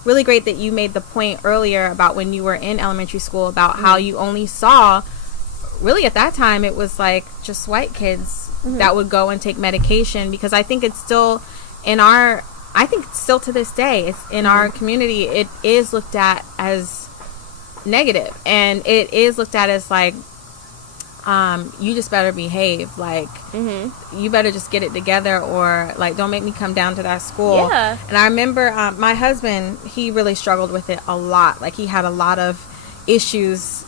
really great that you made the point earlier about when you were in elementary school about how you only saw, really at that time, it was like just white kids that would go and take medication, because I think it's still still to this day, it's in our community, it is looked at as negative, and it is looked at as like, you just better behave, like you better just get it together, or like, don't make me come down to that school. And I remember my husband, he really struggled with it a lot. Like, he had a lot of issues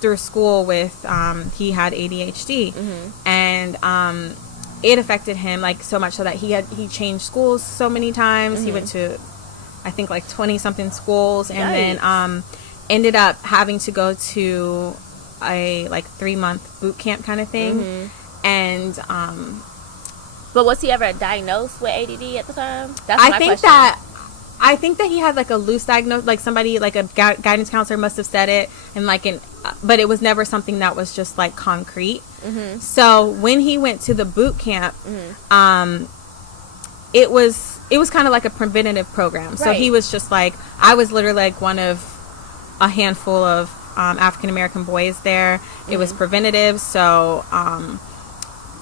through school with he had ADHD, and it affected him like so much so that he changed schools so many times. He went to, I think, like 20 something schools, and then ended up having to go to a like 3-month boot camp kind of thing. And but was he ever diagnosed with ADD at the time? That's I think that he had like a loose diagnosis, like somebody, like a guidance counselor must have said it, and like but it was never something that was just like concrete. So when he went to the boot camp, it was kind of like a preventative program. So he was just like, I was literally like one of a handful of African American boys there. It was preventative. So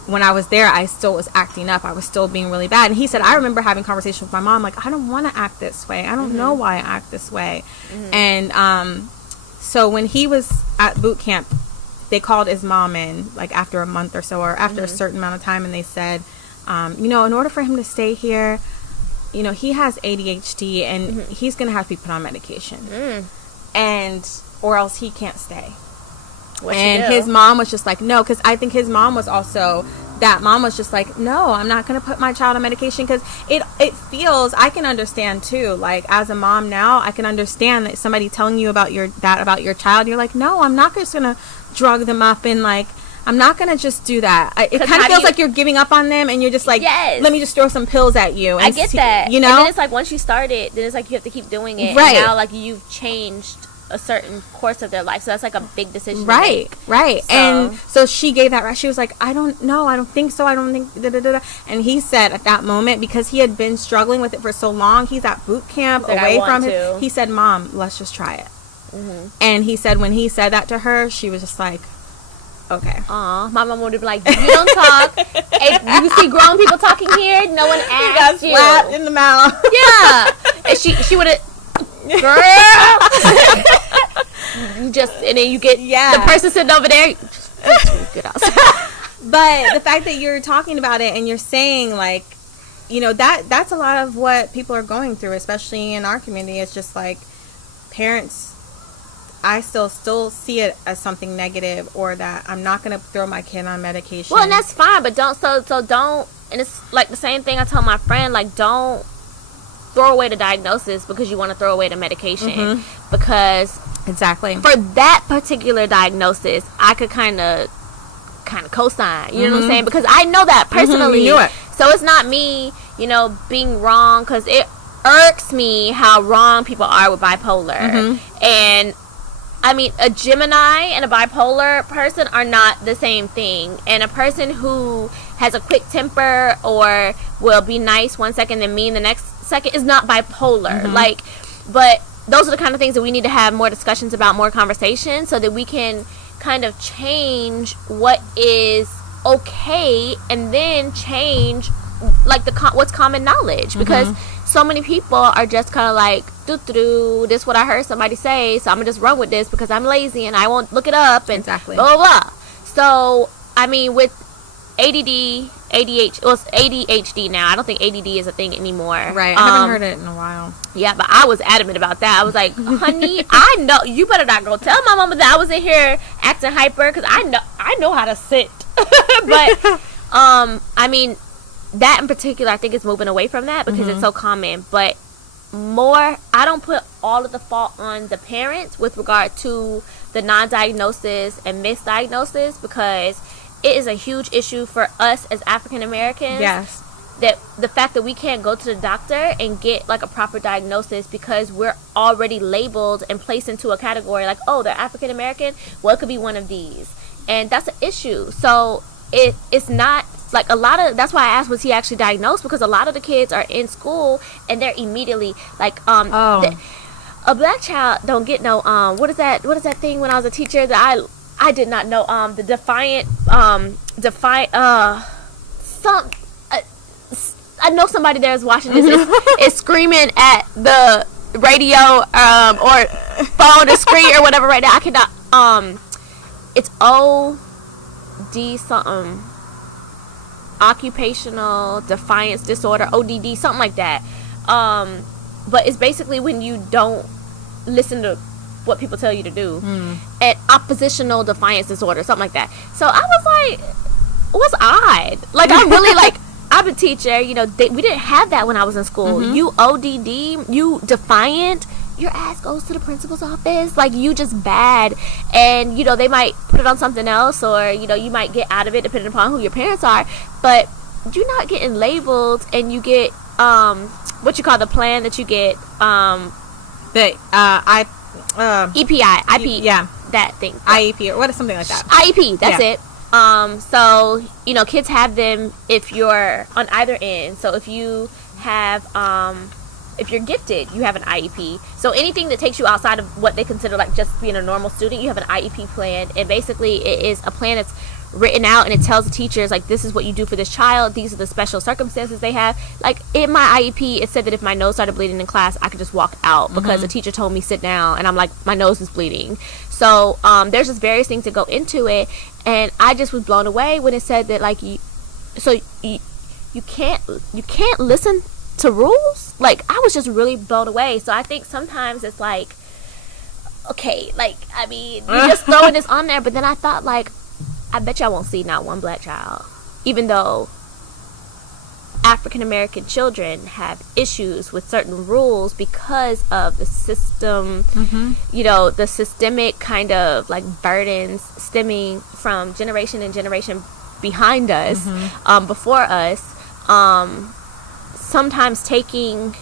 when I was there, I still was acting up. I was still being really bad. And he said, I remember having conversations with my mom, like, I don't want to act this way. I don't know why I act this way. And so when he was at boot camp, they called his mom in, like, after a month or so, or after a certain amount of time, and they said, in order for him to stay here, he has ADHD, and he's going to have to be put on medication. And, or else he can't stay. And his mom was just like, no, because I think his mom was also, that mom was just like, no, I'm not going to put my child on medication, because it feels, I can understand too, like, as a mom now, I can understand that somebody telling you about your child, you're like, no, I'm not just going to drug them up, and like, I'm not going to just do that. It kind of feels like you're giving up on them, and you're just like, let me just throw some pills at you. And I get that. And then it's like, once you start it, then it's like you have to keep doing it. Right. And now, like, you've changed a certain course of their life, so that's like a big decision to make. So. And so she gave that, she was like, I don't think so, and he said at that moment, because he had been struggling with it for so long, he's at boot camp away from him, he said, Mom, let's just try it. And he said when he said that to her, she was just like, okay. Aw, my mom would have been like, you don't talk. Hey, you see grown people talking here, no one asked you. Got slapped in the mouth. Yeah. And she would have, girl. And then you get the person sitting over there. Just get outside. But the fact that you're talking about it and you're saying, like, that's a lot of what people are going through, especially in our community. It's just like, parents, I still see it as something negative, or that I'm not going to throw my kid on medication. Well, and that's fine, but don't, and it's like the same thing I tell my friend, like, don't throw away the diagnosis because you want to throw away the medication. Because exactly, for that particular diagnosis, I could kind of co-sign, you know what I'm saying, because I know that personally. You knew it. So it's not me, being wrong, because it irks me how wrong people are with bipolar. And I mean, a Gemini and a bipolar person are not the same thing. And a person who has a quick temper or will be nice one second and mean the next second is not bipolar. Like, but those are the kind of things that we need to have more discussions about, more conversations, so that we can kind of change what is okay, and then change like what's common knowledge, because so many people are just kind of like, this is what I heard somebody say, so I'm gonna just run with this because I'm lazy and I won't look it up, and blah blah blah. So I mean, with ADD, ADHD, well, it's ADHD now. I don't think ADD is a thing anymore. Right. I haven't heard it in a while. Yeah, but I was adamant about that. I was like, honey, I know, you better not go tell my mama that I was in here acting hyper, because I know how to sit. But I mean, that in particular, I think is moving away from that because it's so common. But I don't put all of the fault on the parents with regard to the non-diagnosis and misdiagnosis, because it is a huge issue for us as African Americans. Yes. That the fact that we can't go to the doctor and get like a proper diagnosis because we're already labeled and placed into a category like, oh, they're African American, well, it could be one of these, and that's an issue. So it's not like a lot of, that's why I asked, was he actually diagnosed, because a lot of the kids are in school and they're immediately like a black child don't get no what is that thing when I was a teacher that I did not know, the defiant some I know somebody there is watching this is screaming at the radio or phone or screen or whatever right now. I cannot. It's OD something, occupational defiance disorder, ODD, something like that. But it's basically when you don't listen to what people tell you to do, and oppositional defiance disorder, something like that. So I was like, what's odd? Like, I really like. I'm a teacher, we didn't have that when I was in school. You ODD, you defiant, your ass goes to the principal's office. Like, you just bad. And, they might put it on something else, or, you might get out of it depending upon who your parents are. But you're not getting labeled, and you get, what you call the plan that you get, EPI, IP, yeah, that thing. IEP, or what is something like that. IEP, that's it. So, kids have them if you're on either end. So if you have, if you're gifted, you have an IEP. So anything that takes you outside of what they consider like just being a normal student, you have an IEP plan. And basically it is a plan that's written out, and it tells the teachers, like, this is what you do for this child. These are the special circumstances they have. Like, in my IEP, it said that if my nose started bleeding in class, I could just walk out because the teacher told me sit down, and I'm like, my nose is bleeding. So there's just various things that go into it, and I just was blown away when it said that, like, you can't listen to rules. Like, I was just really blown away. So I think sometimes it's like, okay, like, I mean, you're just throwing this on there, but then I thought, like, I bet you I won't see not one black child, even though African American children have issues with certain rules because of the system, the systemic kind of like burdens stemming from generation and generation behind us, before us, sometimes taking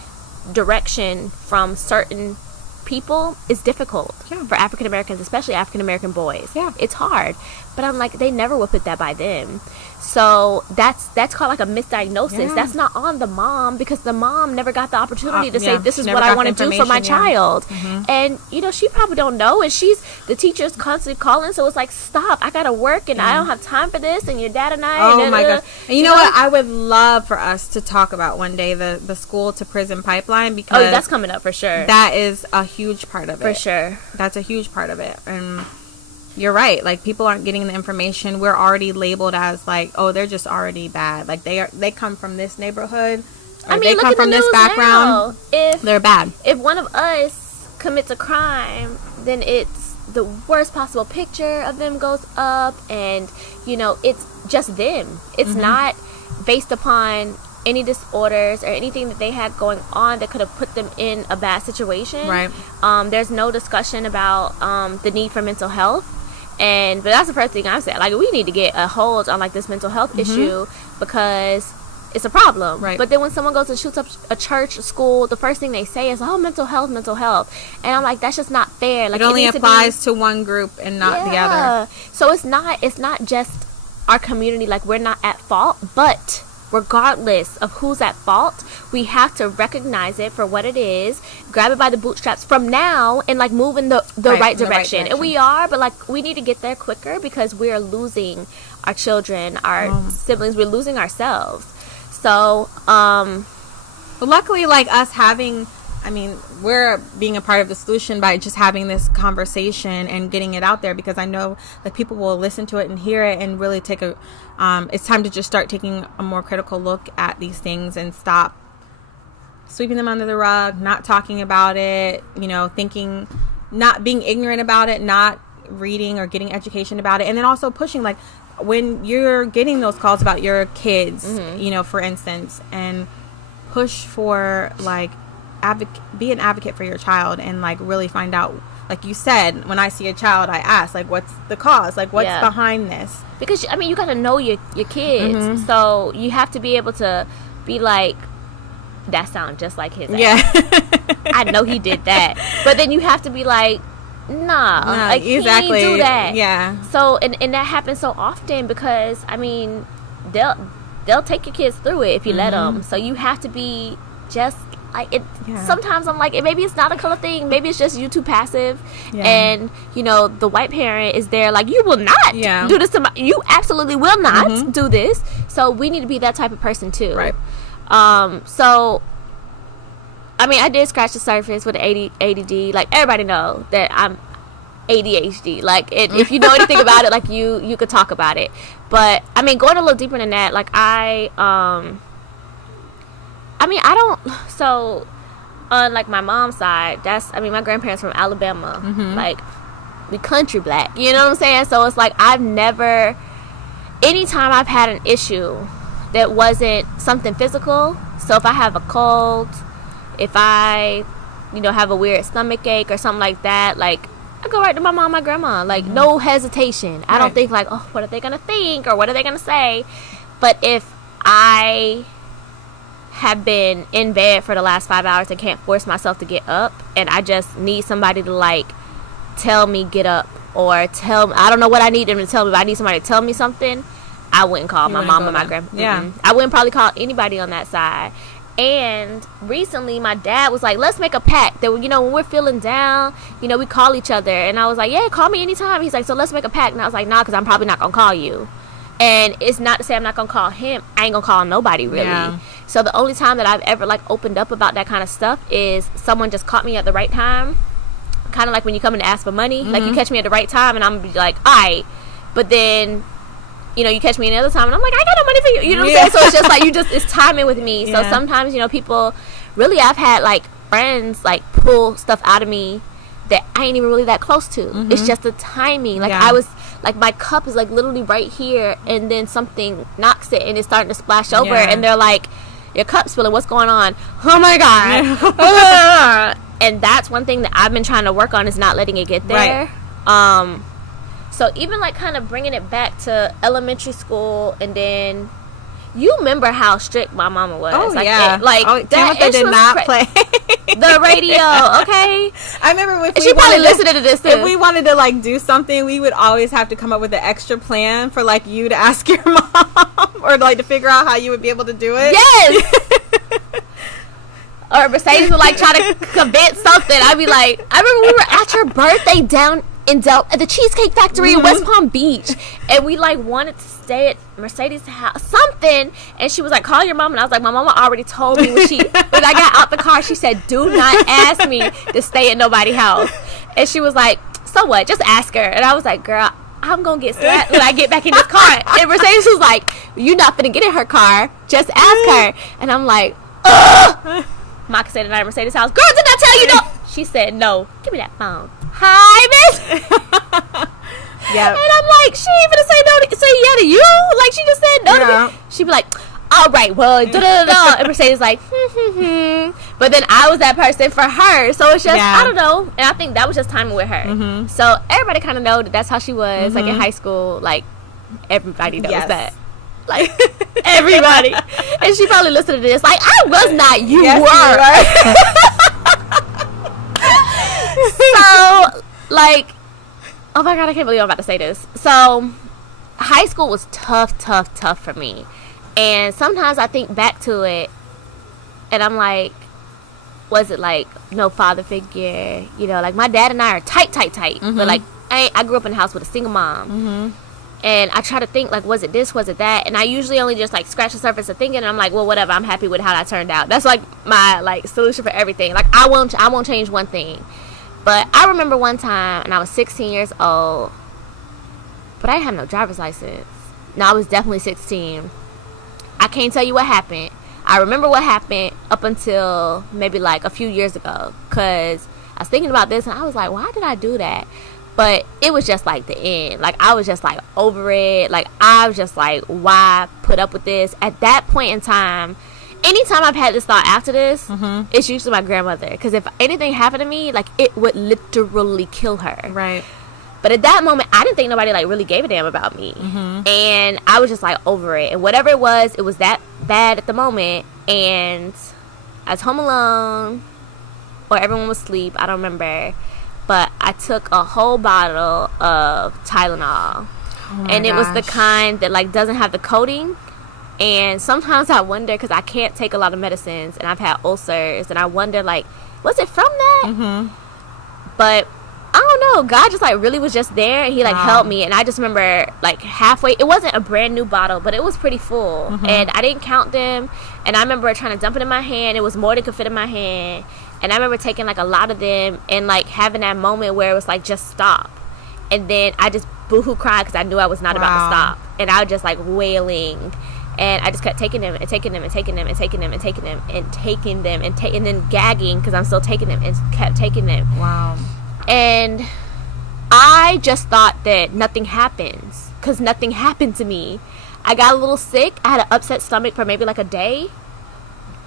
direction from certain people is difficult for African Americans, especially African American boys. It's hard, but I'm like, they never will put that by them. So that's called like a misdiagnosis. That's not on the mom, because the mom never got the opportunity to say, this is what I want to do for my child. And she probably don't know, and the teacher's constantly calling, so it's like, stop, I gotta work, and I don't have time for this, and your dad and I, oh my gosh. And you know what, I would love for us to talk about one day the school to prison pipeline, because that's coming up for sure. That is a huge part of it. For sure. That's a huge part of it. And you're right, like, people aren't getting the information. We're already labeled as like, oh, they're just already bad, like they come from this neighborhood, or they come from this background, they're bad. If one of us commits a crime, then it's the worst possible picture of them goes up, and it's just them. It's not based upon any disorders or anything that they had going on that could have put them in a bad situation. Right. There's no discussion about the need for mental health. But that's the first thing I've said. Like, we need to get a hold on like this mental health issue, because it's a problem. Right. But then when someone goes and shoots up a church, a school, the first thing they say is, oh, mental health. And I'm like, that's just not fair. Like, it only applies to one group and not the other. So it's not just our community. Like, we're not at fault, but regardless of who's at fault, we have to recognize it for what it is, grab it by the bootstraps from now, and like move in the right direction. And we are, but like, we need to get there quicker, because we are losing our children, our siblings, we're losing ourselves. So but luckily, like, us having, I mean, we're being a part of the solution by just having this conversation and getting it out there, because I know that people will listen to it and hear it and really take it's time to just start taking a more critical look at these things and stop sweeping them under the rug, not talking about it, thinking, not being ignorant about it, not reading or getting education about it, and then also pushing, like, when you're getting those calls about your kids, for instance, and push for, like, be an advocate for your child, and like really find out like you said, when I see a child, I ask, like, what's the cause? Like, what's behind this? Because, I mean, you got to know your kids. So you have to be able to be like, that sounds just like his ass. Yeah. I know he did that. But then you have to be like, nah, like, exactly. He didn't do that. Yeah. So, and that happens so often because, I mean, they'll take your kids through it if you let them. So you have to be just like it. Yeah. Sometimes I'm like, maybe it's not a color thing. Maybe it's just you too passive. Yeah. And, you know, the white parent is there like, you will not do this to my, you absolutely will not do this. So we need to be that type of person too. Right. So, I mean, I did scratch the surface with the ADD. Like, everybody know that I'm ADHD. Like, if you know anything about it, like, you could talk about it. But, I mean, going a little deeper than that, like, so, on, like, my mom's side, my grandparents from Alabama. Like, we country black. You know what I'm saying? So, it's like, anytime I've had an issue that wasn't something physical, so if I have a cold, if I, you know, have a weird stomach ache or something like that, like, I go right to my mom, my grandma, like, no hesitation. I don't think like, oh, what are they gonna think or what are they gonna say? But if I have been in bed for the last 5 hours and can't force myself to get up, and I just need somebody to, like, tell me get up, or I don't know what I need them to tell me, but I need somebody to tell me something, I wouldn't call my mom or my grandma. Yeah. I wouldn't probably call anybody on that side. And recently my dad was like, let's make a pact that, you know, when we're feeling down, you know, we call each other. And I was like, yeah, call me anytime. He's like, so let's make a pact. And I was like, nah, because I'm probably not gonna call you. And it's not to say I'm not gonna call him. I ain't gonna call nobody, really. Yeah. So the only time that I've ever, like, opened up about that kind of stuff is someone just caught me at the right time. Kind of like when you come in to ask for money. Like, you catch me at the right time and I'm be like, all right. But then, you know, you catch me another time and I'm like, I got no money for you. You know what I'm saying? So it's just like, it's timing with me. So sometimes, you know, people, really, I've had, like, friends, like, pull stuff out of me that I ain't even really that close to. It's just the timing. Like, I was, like, my cup is, like, literally right here, and then something knocks it and it's starting to splash over, and they're like, your cup's spilling, what's going on? Oh my God. And that's one thing that I've been trying to work on, is not letting it get there. Right. So even, like, kind of bringing it back to elementary school, and then you remember how strict my mama was. Oh, like, yeah. Timothy did not play the radio, okay? I remember if she probably listened to this too. If we wanted to, like, do something, we would always have to come up with an extra plan for, like, you to ask your mom, or, like, to figure out how you would be able to do it. Yes! Or Mercedes would, like, try to convince something. I'd be like, I remember we were at your birthday down at the Cheesecake Factory in West Palm Beach, and we, like, wanted to stay at Mercedes' house, something, and she was like, call your mom. And I was like, my mama already told me when I got out the car, she said, do not ask me to stay at nobody's house. And she was like, so what, just ask her. And I was like, girl, I'm gonna get slapped when I get back in this car. And Mercedes was like, you're not gonna get in her car, just ask her. And I'm like, ugh. Maka said tonight at Mercedes' house, girl, did I tell you no? She said, no, give me that phone. Hi, miss. Yeah. And I'm like, she ain't gonna say no, say yeah to you? Like, she just said no to me. She'd be like, all right, well, da-da-da-da. And Mercedes like, But then I was that person for her. So it's just, I don't know. And I think that was just timing with her. So everybody kind of know that that's how she was. Like, in high school, like, everybody knows that. Like, everybody. And she probably listened to this like, I was not, you were. So, like, oh my God, I can't believe I'm about to say this. So, high school was tough for me. And sometimes I think back to it, and I'm like, was it, like, no father figure? You know, like, my dad and I are tight. But, like, I grew up in a house with a single mom. And I try to think, like, was it this, was it that? And I usually only just, like, scratch the surface of thinking, and I'm like, well, whatever, I'm happy with how that turned out. That's, like, my, like, solution for everything. Like, I won't change one thing. But I remember one time, and I was 16 years old, but I didn't have no driver's license. No, I was definitely 16. I can't tell you what happened. I remember what happened up until maybe, like, a few years ago, because I was thinking about this, and I was like, why did I do that? But it was just, like, the end. Like, I was just, like, over it. Like, I was just like, why put up with this? At that point in time, anytime I've had this thought after this, it's usually my grandmother. Because if anything happened to me, like, it would literally kill her. Right. But at that moment, I didn't think nobody, like, really gave a damn about me. And I was just, like, over it. And whatever it was that bad at the moment. And I was home alone, or everyone was asleep. I don't remember. But I took a whole bottle of Tylenol. And it was the kind that, like, doesn't have the coating. And sometimes I wonder, because I can't take a lot of medicines, and I've had ulcers, and I wonder, like, was it from that? But I don't know. God just, like, really was just there, and he, like, helped me. And I just remember, like, halfway, it wasn't a brand new bottle, but it was pretty full. And I didn't count them. And I remember trying to dump it in my hand. It was more than could fit in my hand. And I remember taking, like, a lot of them and, like, having that moment where it was, like, just stop. And then I just boohoo cried because I knew I was not about to stop. And I was just, like, wailing. And I just kept taking them and taking them and taking them and taking them and taking them and taking them and then gagging because I'm still taking them and kept taking them. Wow. And I just thought that nothing happens because nothing happened to me. I got a little sick. I had an upset stomach for maybe like a day,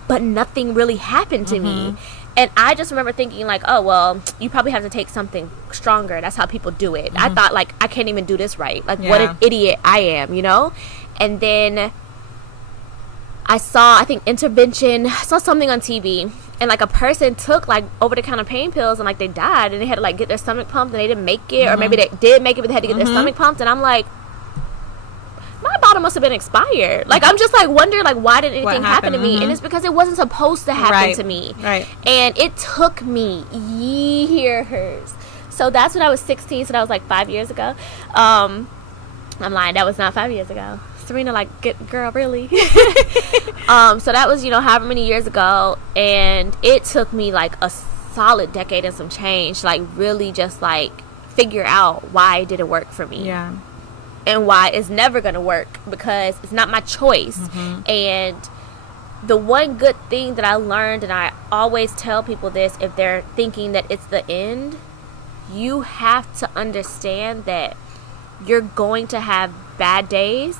but nothing really happened to me. And I just remember thinking, like, oh, well, you probably have to take something stronger. That's how people do it. I thought, like, I can't even do this right. Like, what an idiot I am, you know? And then I saw something on TV. And, like, a person took, like, over-the-counter pain pills and, like, they died. And they had to, like, get their stomach pumped and they didn't make it. Or maybe they did make it, but they had to get their stomach pumped. And I'm like, my bottle must have been expired. Like, I'm just, like, wondering, like, why did anything happen to me? And it's because it wasn't supposed to happen to me. Right. And it took me years. So that's when I was 16. So that was, like, 5 years ago. I'm lying. That was not 5 years ago. Serena, like, girl, really? So that was, however many years ago. And it took me, like, a solid decade and some change. Like, really just, like, figure out why it didn't work for me. Yeah. And why it's never going to work because it's not my choice. And the one good thing that I learned, and I always tell people this if they're thinking that it's the end, you have to understand that you're going to have bad days.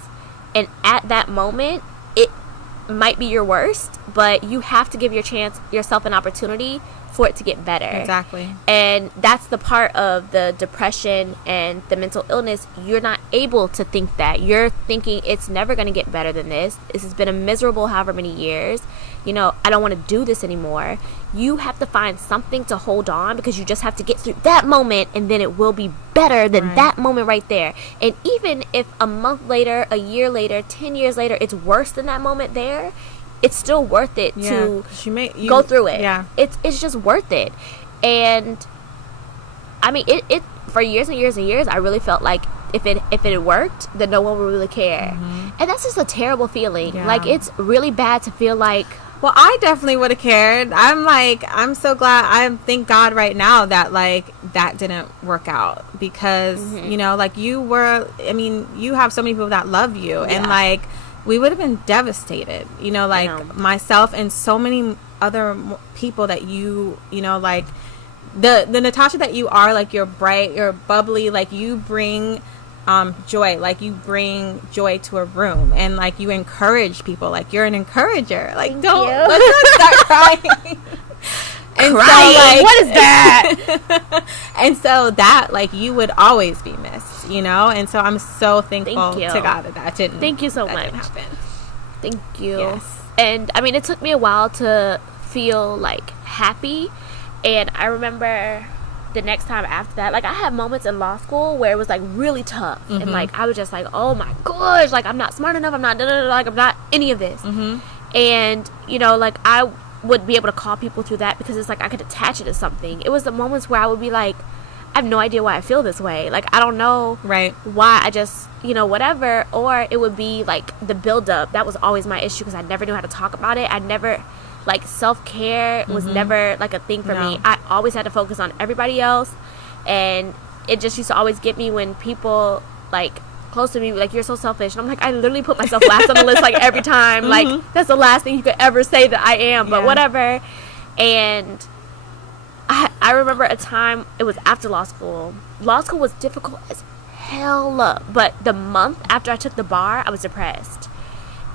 And at that moment, it might be your worst, but you have to give yourself an opportunity for it to get better. Exactly. And that's the part of the depression and the mental illness. You're not able to think that. You're thinking it's never going to get better than this. This has been a miserable however many years. I don't want to do this anymore. You have to find something to hold on because you just have to get through that moment and then it will be better than that moment right there. And even if a month later, a year later, 10 years later, it's worse than that moment there, it's still worth it to go through it. Yeah. It's just worth it. And I mean, it for years and years and years, I really felt like if it worked, then no one would really care. And that's just a terrible feeling. Yeah. Like, it's really bad to feel like, well, I definitely would have cared. I'm so glad. I thank God right now that, like, that didn't work out because, like, you have so many people that love you and, like, we would have been devastated, like myself and so many other people that like the Natasha that you are, like, you're bright, you're bubbly, like, you bring joy, like, you bring joy to a room and, like, you encourage people, like, you're an encourager, like, let's not start crying. And crying. So, like, what is that? And so that, like, you would always be missed, and so I'm so thankful to God that didn't. Thank you so much. Happen. Thank you. Yes. And I mean, it took me a while to feel, like, happy. And I remember the next time after that, like, I had moments in law school where it was, like, really tough. And, like, I was just like, oh my gosh, like, I'm not smart enough, I'm not like, I'm not any of this. And like, I would be able to call people through that because it's like I could attach it to something. It was the moments where I would be like, I have no idea why I feel this way. Like, I don't know why, I just, whatever. Or it would be like the buildup. That was always my issue because I never knew how to talk about it. I never, like, self-care was never, like, a thing for me. I always had to focus on everybody else. And it just used to always get me when people, like, close to me, like, you're so selfish. And I'm like, I literally put myself last on the list, like, every time. Like, that's the last thing you could ever say that I am. But whatever. And I remember a time, it was after law school. Law school was difficult as hell. But the month after I took the bar, I was depressed.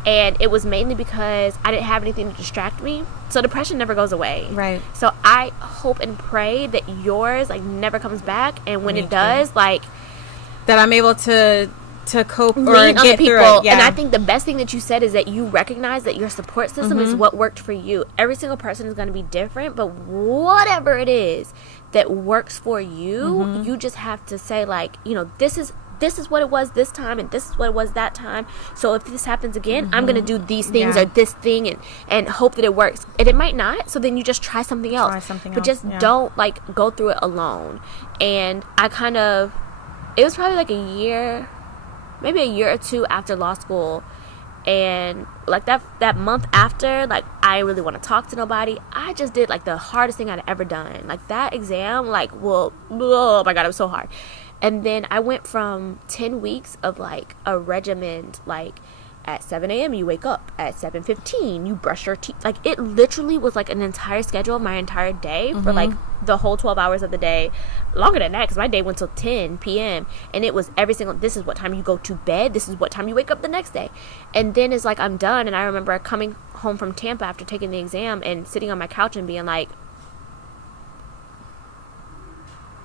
And it was mainly because I didn't have anything to distract me. So depression never goes away. Right. So I hope and pray that yours, like, never comes back. And when it does, like, that I'm able to cope or lean on get the people. through it. Yeah. And I think the best thing that you said is that you recognize that your support system is what worked for you. Every single person is going to be different, but whatever it is that works for you, you just have to say, like, you know, this is what it was this time, and this is what it was that time. So if this happens again, I'm going to do these things or this thing and hope that it works. And it might not, so then you just try something else. But just don't, like, go through it alone. And I kind of, it was probably like maybe a year or two after law school, and like that month after, like, I didn't really want to talk to nobody. I just did, like, the hardest thing I'd ever done. Like, that exam, like, well, oh my God, it was so hard. And then I went from 10 weeks of, like, a regimen, like, at 7 a.m. you wake up, at 7:15 you brush your teeth. Like, it literally was like an entire schedule of my entire day for, like, the whole 12 hours of the day. Longer than that, because my day went till 10 p.m. and it was every single, this is what time you go to bed, this is what time you wake up the next day. And then it's like, I'm done. And I remember coming home from Tampa after taking the exam and sitting on my couch and being like,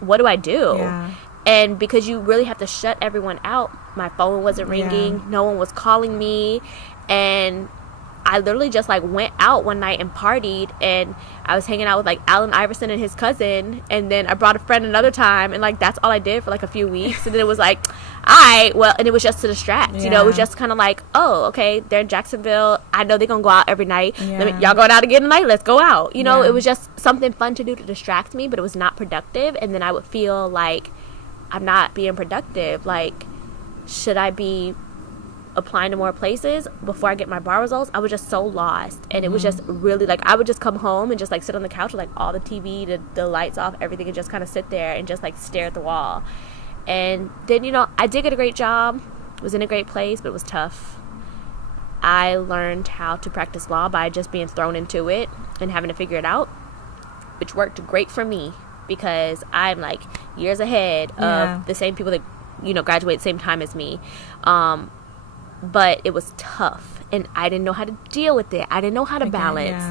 what do I do? Yeah. And because you really have to shut everyone out, my phone wasn't ringing, no one was calling me, and I literally just, like, went out one night and partied, and I was hanging out with, like, Allen Iverson and his cousin, and then I brought a friend another time, and, like, that's all I did for, like, a few weeks. And then it was like, and it was just to distract, you know. It was just kind of like, oh, okay, they're in Jacksonville, I know they're gonna go out every night, y'all going out again tonight, let's go out, you know. It was just something fun to do to distract me, but it was not productive. And then I would feel like I'm not being productive. Like, should I be applying to more places before I get my bar results? I was just so lost. And it was just really, like, I would just come home and just, like, sit on the couch with, like, all the TV, the lights off, everything, and just kind of sit there and just, like, stare at the wall. And then, you know, I did get a great job, was in a great place, but it was tough. I learned how to practice law by just being thrown into it and having to figure it out, which worked great for me, because I'm, like, years ahead of the same people that, you know, graduate at the same time as me. But it was tough, and I didn't know how to deal with it. I didn't know how to balance.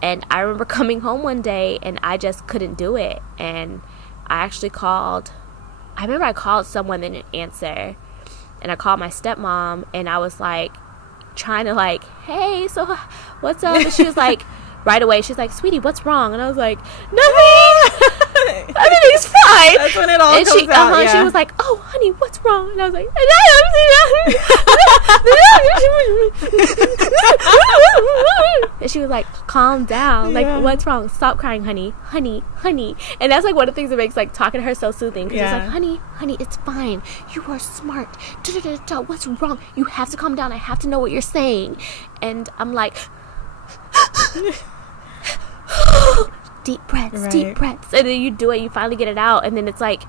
And I remember coming home one day, and I just couldn't do it. And I called someone that didn't answer, and I called my stepmom, and I was, like, trying to, like, hey, so what's up? And she was like, right away, she's like, sweetie, what's wrong? And I was like, nothing. Everything's fine. That's when it all comes out. She was like, oh, honey, what's wrong? And I was like, and she was like, calm down. Like, what's wrong? Stop crying, honey. Honey. And that's, like, one of the things that makes, like, talking to her so soothing. Because it's like, honey, it's fine. You are smart. What's wrong? You have to calm down. I have to know what you're saying. And I'm like, deep breaths. And then you do it, you finally get it out, and then it's like,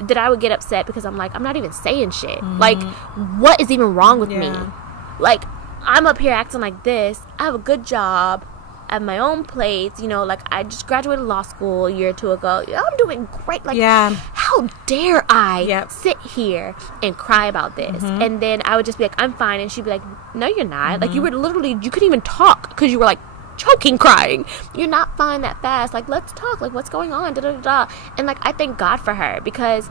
that I would get upset because I'm like, I'm not even saying shit. Like, what is even wrong with me? Like, I'm up here acting like this. I have a good job. I have my own place. You know, like, I just graduated law school a year or two ago. I'm doing great. Like, how dare I sit here and cry about this? And then I would just be like, I'm fine. And she'd be like, no, you're not. Like, you were literally, you couldn't even talk because you were, like, choking crying. You're not fine that fast. Like, let's talk. Like, what's going on? And, like, I thank God for her, because,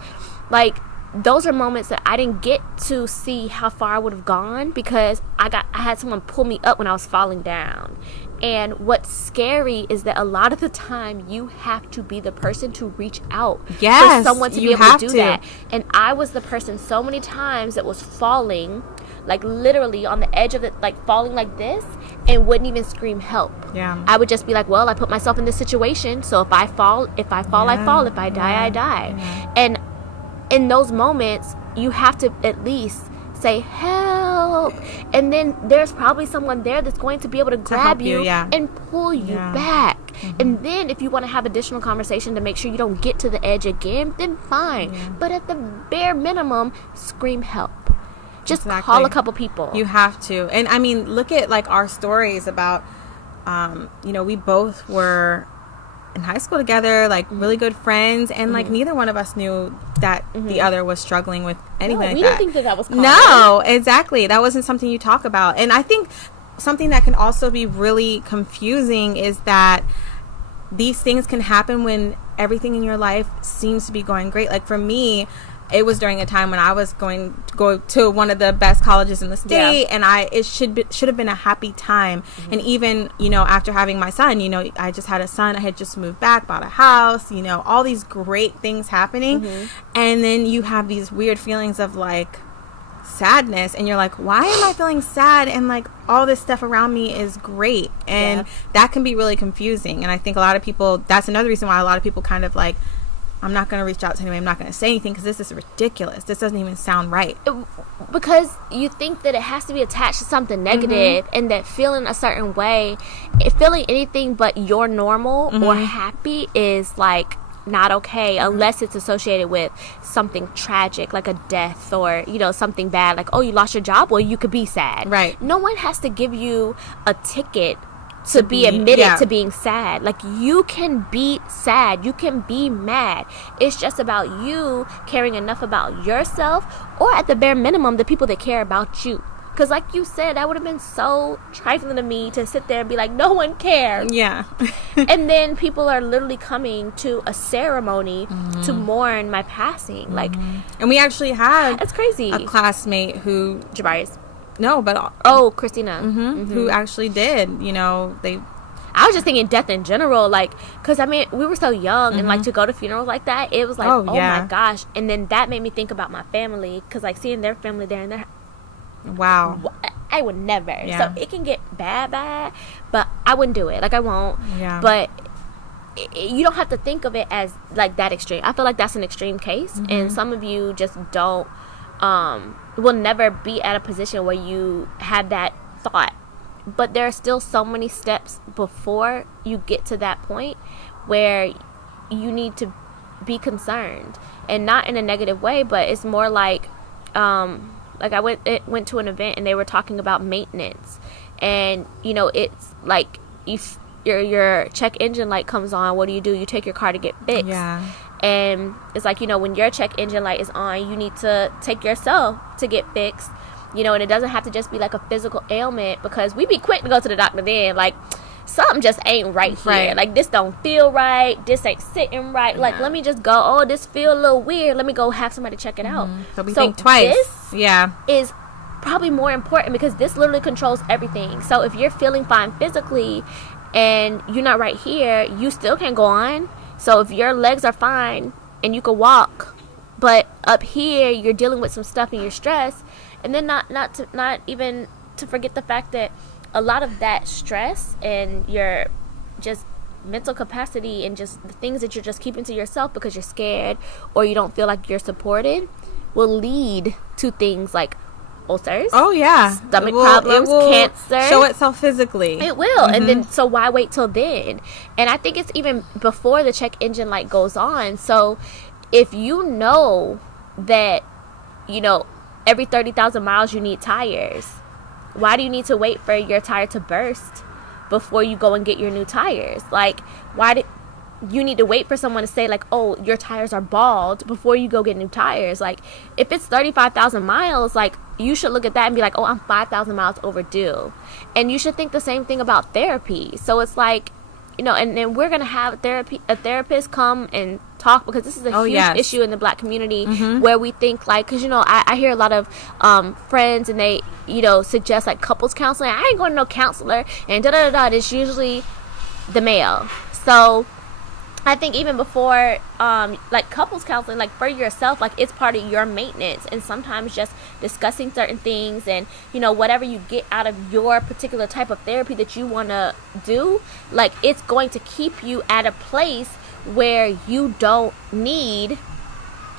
like, those are moments that I didn't get to see how far I would have gone, because I had someone pull me up when I was falling down. And what's scary is that a lot of the time you have to be the person to reach out for someone to be able to do that. And I was the person so many times that was falling, like, literally on the edge of it, like, falling like this, and wouldn't even scream help. I would just be like, well, I put myself in this situation, so if I fall, I fall. If I die, I die. And in those moments, you have to at least say help, and then there's probably someone there that's going to be able to grab you and pull you back. And then if you want to have additional conversation to make sure you don't get to the edge again, then fine. But at the bare minimum, scream help. Just call a couple people. You have to. And I mean, look at, like, our stories about, you know, we both were in high school together, like really good friends, and like neither one of us knew that the other was struggling with anything like that. We didn't think that was common. No, exactly. That wasn't something you talk about. And I think something that can also be really confusing is that these things can happen when everything in your life seems to be going great. Like for me, it was during a time when I was going to go to one of the best colleges in the state, and it should have been a happy time. And even, you know, after having my son, you know, I just had a son, I had just moved back, bought a house, you know, all these great things happening, and then you have these weird feelings of like sadness, and you're like, why am I feeling sad, and like all this stuff around me is great? And that can be really confusing. And I think a lot of people, that's another reason why a lot of people kind of like, I'm not going to reach out to anybody, I'm not going to say anything, because this is ridiculous, this doesn't even sound right. Because you think that it has to be attached to something negative, and that feeling a certain way, feeling anything but your normal or happy is like not okay, unless it's associated with something tragic, like a death, or, you know, something bad, like, oh, you lost your job, well, you could be sad. Right. No one has to give you a ticket to be admitted to being sad. Like, you can be sad, you can be mad. It's just about you caring enough about yourself, or at the bare minimum, the people that care about you. Because like you said, that would have been so trifling to me to sit there and be like, no one cares. Yeah. And then people are literally coming to a ceremony to mourn my passing. Like, and we actually had that's crazy. A classmate who Jabari's. No, but Christina, who actually did. You know, I was just thinking death in general, like, because I mean, we were so young, and like to go to funerals like that, it was like, oh my gosh. And then that made me think about my family, because like seeing their family there, and I would never. So it can get bad, but I wouldn't do it. Like, I won't. Yeah. But you don't have to think of it as like that extreme. I feel like that's an extreme case, and some of you just don't. Will never be at a position where you have that thought, but there are still so many steps before you get to that point where you need to be concerned, and not in a negative way, but it's more like I went to an event, and they were talking about maintenance, and you know, it's like if your check engine light comes on, what do? You take your car to get fixed. And it's like, you know, when your check engine light is on, you need to take yourself to get fixed, you know. And it doesn't have to just be like a physical ailment, because we be quick to go to the doctor then, like, something just ain't right here. Like, this don't feel right, this ain't sitting right. Like, let me just go, oh, this feel a little weird, let me go have somebody check it out. So we think twice. This is probably more important, because this literally controls everything. So if you're feeling fine physically and you're not right here, you still can't go on. So if your legs are fine and you can walk, but up here you're dealing with some stuff and you're stressed, and then not even to forget the fact that a lot of that stress and your just mental capacity and just the things that you're just keeping to yourself because you're scared or you don't feel like you're supported will lead to things like ulcers. Oh yeah, stomach problems, cancer. Show itself physically. It will, and then so why wait till then? And I think it's even before the check engine light goes on. So if you know that, you know, every 30,000 miles you need tires, why do you need to wait for your tire to burst before you go and get your new tires? Like, why did you need to wait for someone to say like, oh, your tires are bald before you go get new tires? Like, if it's 35,000 miles, like, you should look at that and be like, oh, I'm 5,000 miles overdue. And you should think the same thing about therapy. So it's like, you know, and then we're going to have a therapist come and talk, because this is a huge issue in the Black community, where we think like, because, you know, I hear a lot of friends, and they, you know, suggest like couples counseling. I ain't going to no counselor, and da-da-da-da. It's usually the male. So I think even before like couples counseling, like for yourself, like it's part of your maintenance. And sometimes just discussing certain things, and, you know, whatever you get out of your particular type of therapy that you want to do, like, it's going to keep you at a place where you don't need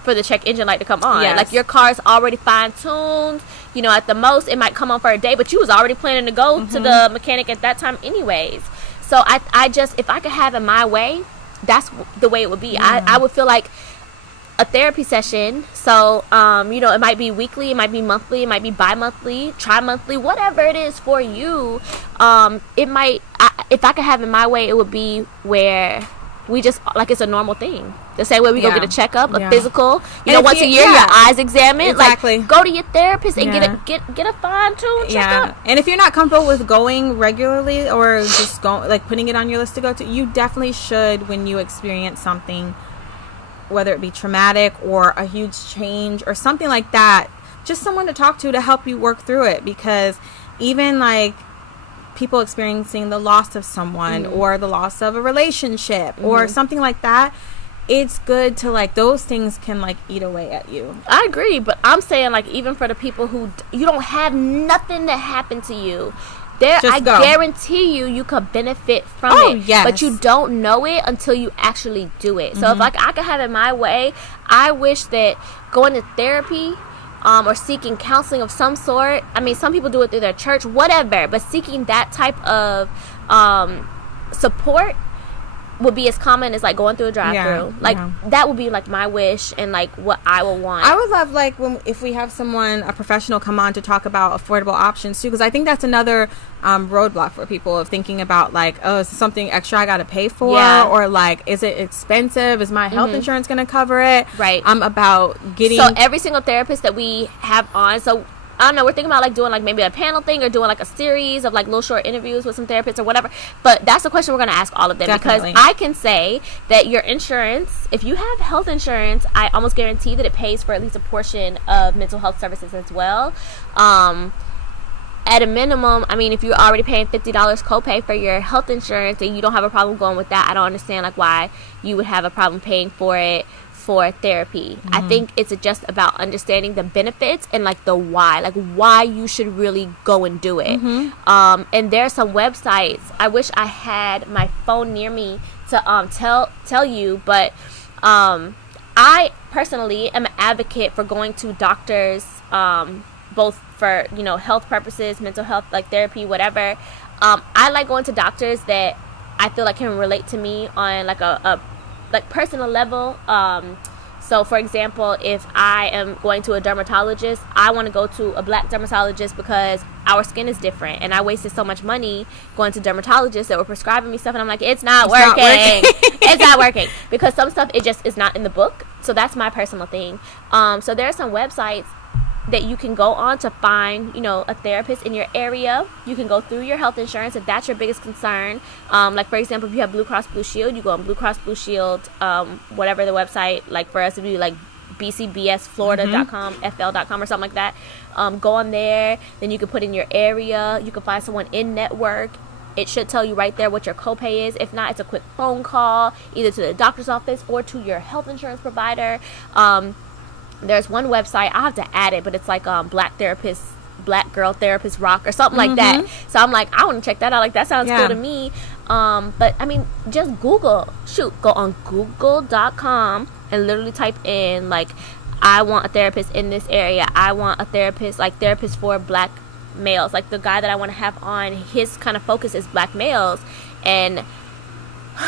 for the check engine light to come on. Like, your car's already fine-tuned, you know, at the most it might come on for a day, but you was already planning to go to the mechanic at that time anyways. So I just, if I could have it my way, that's the way it would be. I would feel like a therapy session. So, you know, it might be weekly, it might be monthly, it might be bi-monthly, tri-monthly, whatever it is for you. It might, if I could have it my way, it would be where we just like it's a normal thing. The same way we go get a checkup, a physical. Once a year, your eyes examined. Exactly. Like, go to your therapist and get a fine-tuned checkup. And if you're not comfortable with going regularly or just putting it on your list to go to, you definitely should when you experience something, whether it be traumatic or a huge change or something like that. Just someone to talk to help you work through it, because even like people experiencing the loss of someone or the loss of a relationship or something like that, it's good to like those things can like eat away at you. I agree, but I'm saying like even for the people who you don't have nothing that happened to you, I guarantee you could benefit from it. Yes. But you don't know it until you actually do it. So if like I could have it my way, I wish that going to therapy or seeking counseling of some sort, I mean, some people do it through their church, whatever, but seeking that type of support would be as common as like going through a drive-through. That would be like my wish and like what I would want. I would love like if we have a professional come on to talk about affordable options too, because I think that's another roadblock for people of thinking about like, oh, is this something extra I got to pay for, or like, is it expensive? Is my health insurance going to cover it? Right. About getting. So every single therapist that we have on, so I don't know, we're thinking about like doing like maybe a panel thing or doing like a series of like little short interviews with some therapists or whatever. But that's the question we're going to ask all of them. Definitely. Because I can say that your insurance, if you have health insurance, I almost guarantee that it pays for at least a portion of mental health services as well. At a minimum, I mean, if you're already paying $50 copay for your health insurance and you don't have a problem going with that, I don't understand like why you would have a problem paying for it for therapy. I think it's just about understanding the benefits and like the why you should really go and do it. And there are some websites. I wish I had my phone near me to tell you, but I personally am an advocate for going to doctors, both for health purposes, mental health, like therapy, whatever. I like going to doctors that I feel like can relate to me on like a personal level. So for example, if I am going to a dermatologist, I want to go to a black dermatologist because our skin is different, and I wasted so much money going to dermatologists that were prescribing me stuff, and I'm like, it's not working. It's not working, because some stuff it just is not in the book. So that's my personal thing. So there are some websites that you can go on to find, a therapist in your area. You can go through your health insurance if that's your biggest concern. Like, for example, if you have Blue Cross Blue Shield, you go on Blue Cross Blue Shield, whatever the website, like for us it would be like bcbsflorida.com, fl.com or something like that. Go on there. Then you can put in your area. You can find someone in network. It should tell you right there what your copay is. If not, it's a quick phone call, either to the doctor's office or to your health insurance provider. There's one website, I'll have to add it, but it's like Black Girl Therapist Rock or something like that. So I'm like, I want to check that out. Like, that sounds cool to me. But I mean, just go on google.com and literally type in like, I want a therapist in this area. I want a therapist, like therapist for black males. Like the guy that I want to have on, his kind of focus is black males. And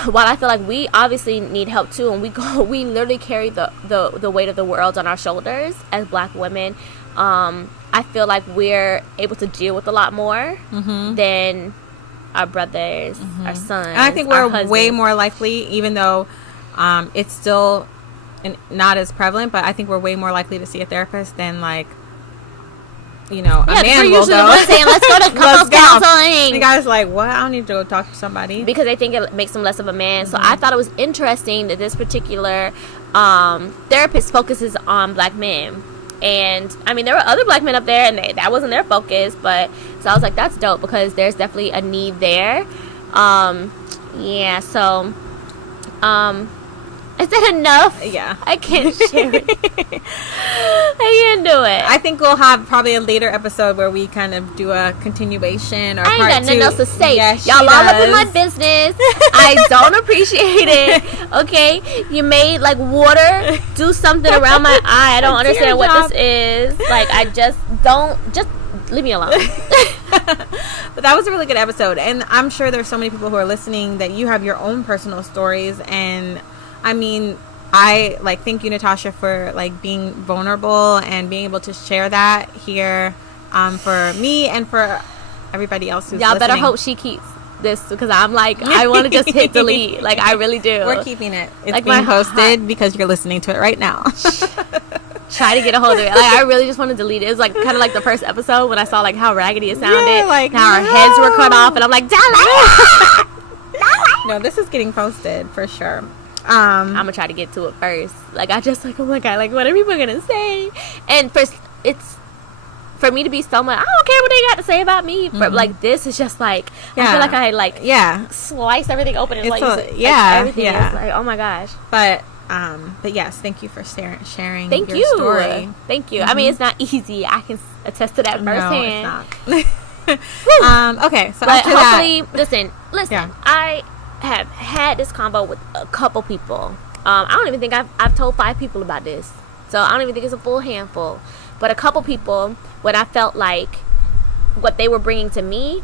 while I feel like we obviously need help too, and we literally carry the weight of the world on our shoulders as black women, I feel like we're able to deal with a lot more than our brothers, our sons. And I think we're way more likely, even though it's still not as prevalent, but I think we're way more likely to see a therapist than like, a man will go. Saying, let's go to couples counseling. The guy's like, what? I don't need to go talk to somebody. Because they think it makes them less of a man. So I thought it was interesting that this particular therapist focuses on black men. And, I mean, there were other black men up there, and that wasn't their focus. But, so I was like, that's dope, because there's definitely a need there. Is that enough? Yeah. I can't share it. I can't do it. I think we'll have probably a later episode where we kind of do a continuation or I ain't got nothing else to say. Yes, y'all all up in my business. I don't appreciate it. Okay? You made like water do something around my eye. I don't understand what this is. Like, I just leave me alone. But that was a really good episode, and I'm sure there's so many people who are listening that you have your own personal stories. And I mean, I thank you, Natasha, for being vulnerable and being able to share that here for me and for everybody else who's y'all listening. Better hope she keeps this because I'm like, I want to just hit delete. Like, I really do. We're keeping it. It's like being posted because you're listening to it right now. Try to get a hold of it. Like, I really just want to delete it. It's like kind of like the first episode when I saw like how raggedy it sounded. Yeah, like, how our heads were cut off, and I'm like, delete. No, this is getting posted for sure. I'm gonna try to get to it first. Like, I just like, oh my god, like, what are people gonna say? And first, it's for me to be someone, I don't care what they got to say about me. But like, this is just like, I feel like I like slice everything open and like, everything is like, oh my gosh. But yes, thank you for sharing your story. Thank you. I mean, it's not easy. I can attest to that firsthand. No, it's not. Okay, so but after hopefully, that, listen. I have had this combo with a couple people. I don't even think I've told 5 people about this, so I don't even think it's a full handful. But a couple people, when I felt like what they were bringing to me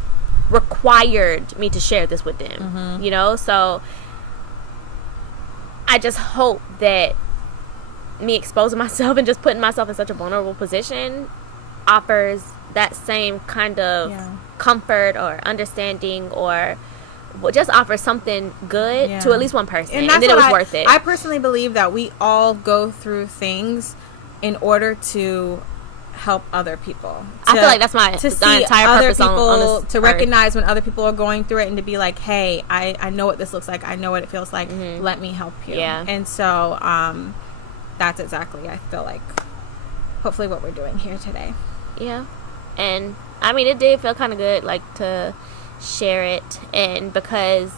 required me to share this with them, you know. So I just hope that me exposing myself and just putting myself in such a vulnerable position offers that same kind of comfort or understanding, or just offers something good to at least one person, and then it was worth it. I personally believe that we all go through things in order to help other people. I feel like that's my entire purpose on this to recognize when other people are going through it, and to be like, hey, I know what this looks like, I know what it feels like, let me help you. And so that's exactly, I feel like, hopefully what we're doing here today. And I mean, it did feel kind of good, like, to share it, and because,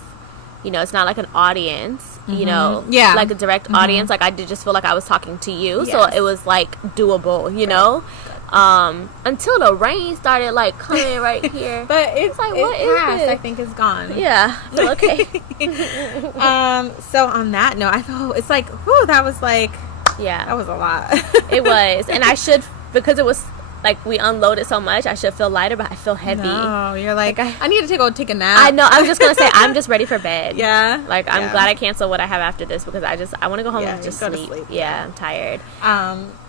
you know, it's not like an audience, you know, like a direct audience. Like, I did just feel like I was talking to you, so it was like doable, you know. Until the rain started like coming right here, but it's like, what is this? I think it's gone. Okay. So on that note, I felt it's like, whew, that was like, that was a lot. It was, and I should, because it was like we unloaded so much, I should feel lighter, but I feel heavy. No, you're like I need to go take a nap. I know. I was just gonna say, I'm just ready for bed. Like, I'm glad I canceled what I have after this, because I want to go home and just sleep. I'm tired.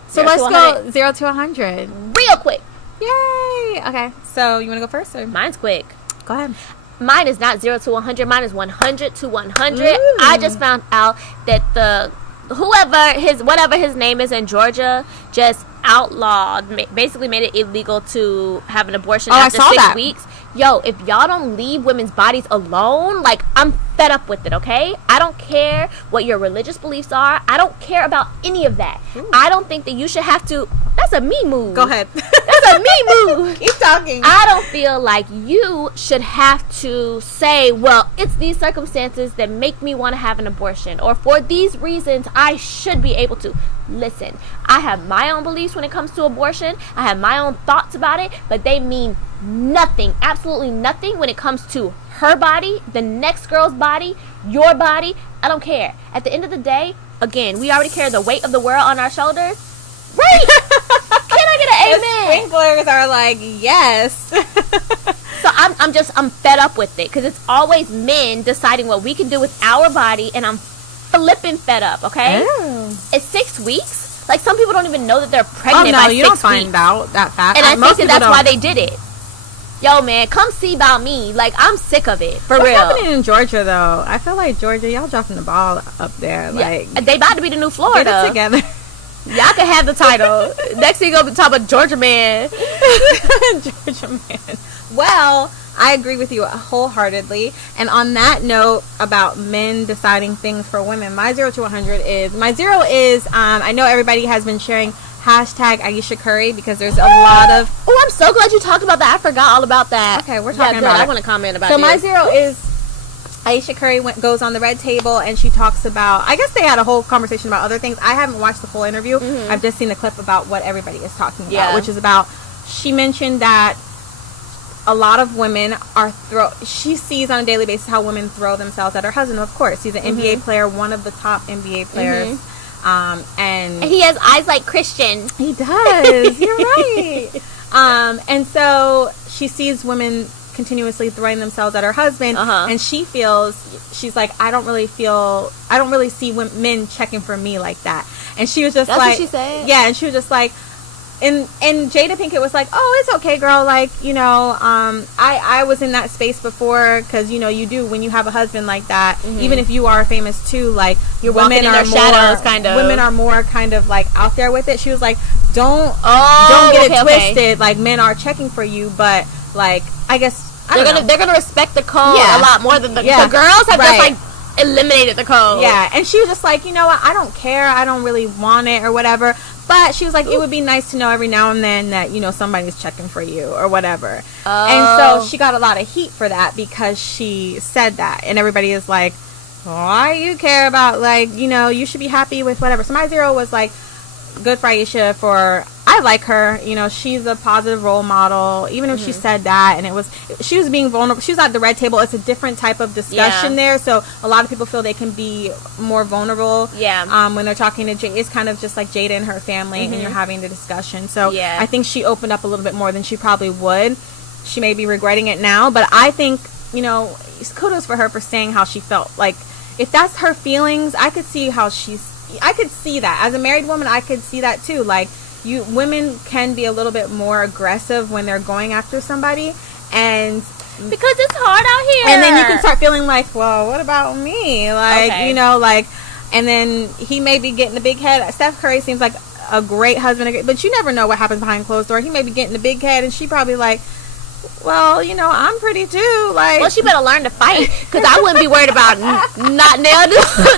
So let's go 0 to 100 real quick. Yay. Okay, so you want to go first, or mine's quick? Go ahead. Mine is not 0 to 100. Mine is 100 to 100. Ooh. I just found out that whatever his name is in Georgia just outlawed, basically made it illegal to have an abortion after 6 weeks. Yo, if y'all don't leave women's bodies alone, like, I'm fed up with it, okay? I don't care what your religious beliefs are. I don't care about any of that. Ooh. I don't think that you should have to. That's a me move. Go ahead. That's a me move. Keep talking. I don't feel like you should have to say, well, it's these circumstances that make me want to have an abortion, or for these reasons I should be able to. Listen, I have my own beliefs when it comes to abortion. I have my own thoughts about it, but they mean nothing, absolutely nothing, when it comes to her body, the next girl's body, your body. I don't care. At the end of the day, again, we already carry the weight of the world on our shoulders. Right? Can I get an amen? The sprinklers are like, yes. So I'm fed up with it, because it's always men deciding what we can do with our body, and I'm flipping fed up, okay? It's 6 weeks. Like, some people don't even know that they're pregnant by 6 weeks. You don't find out that fast. And I think that's why they did it. Yo, man, come see about me. Like, I'm sick of it, for real. What's happening in Georgia, though? I feel like Georgia, y'all dropping the ball up there. Like, they about to be the new Florida. Get it together. Y'all can have the title. Next thing you're going to be talking about Georgia man. Georgia man. Well, I agree with you wholeheartedly. And on that note about men deciding things for women, my 0 to 100 is, I know everybody has been sharing hashtag Aisha Curry, because there's a lot of... Oh, I'm so glad you talked about that. I forgot all about that. Okay, we're talking about it. I want to comment about it. So this. my 0 is Aisha Curry goes on the red table, and she talks about... I guess they had a whole conversation about other things. I haven't watched the full interview. I've just seen the clip about what everybody is talking about, which is about... She mentioned that a lot of women she sees on a daily basis how women throw themselves at her husband. Of course, he's an NBA player, one of the top NBA players. And he has eyes like Christian. He does. You're right. And so she sees women continuously throwing themselves at her husband, and she's like, I don't really see men checking for me like that. And she was just That's what she said? Yeah, and she was just like, and Jada Pinkett was like, oh, it's okay, girl, like, you know, I was in that space before, because, you know, you do, when you have a husband like that, even if you are famous too, like, you're women in their shadows, kind of. Women are more kind of like out there with it. She was like, don't get it twisted, like, men are checking for you, but like, I guess they're gonna respect the code a lot more than the girls have just like eliminated the code. Yeah, and she was just like, you know what, I don't care, I don't really want it or whatever. But she was like, it would be nice to know every now and then that, you know, somebody's checking for you or whatever. Oh. And so she got a lot of heat for that because she said that. And everybody is like, why you care about, like, you know, you should be happy with whatever. So my zero was like, good for Aisha for, I like her, you know, she's a positive role model, even if she said that, and she was being vulnerable. She was at the red table. It's a different type of discussion there, so a lot of people feel they can be more vulnerable when they're talking to Jada. It's kind of just like Jada and her family, and you're having the discussion. So I think she opened up a little bit more than she probably would. She may be regretting it now, but I think, you know, kudos for her for saying how she felt. Like, if that's her feelings, I could see that as a married woman. I could see that too. Like, women can be a little bit more aggressive when they're going after somebody, and because it's hard out here, and then you can start feeling like, well, what about me? Like, you know, like, and then he may be getting the big head. Steph Curry seems like a great husband, but you never know what happens behind closed doors. He may be getting the big head, and she probably like, well, you know, I'm pretty too. Like, well, she better learn to fight, because I wouldn't be worried about not nail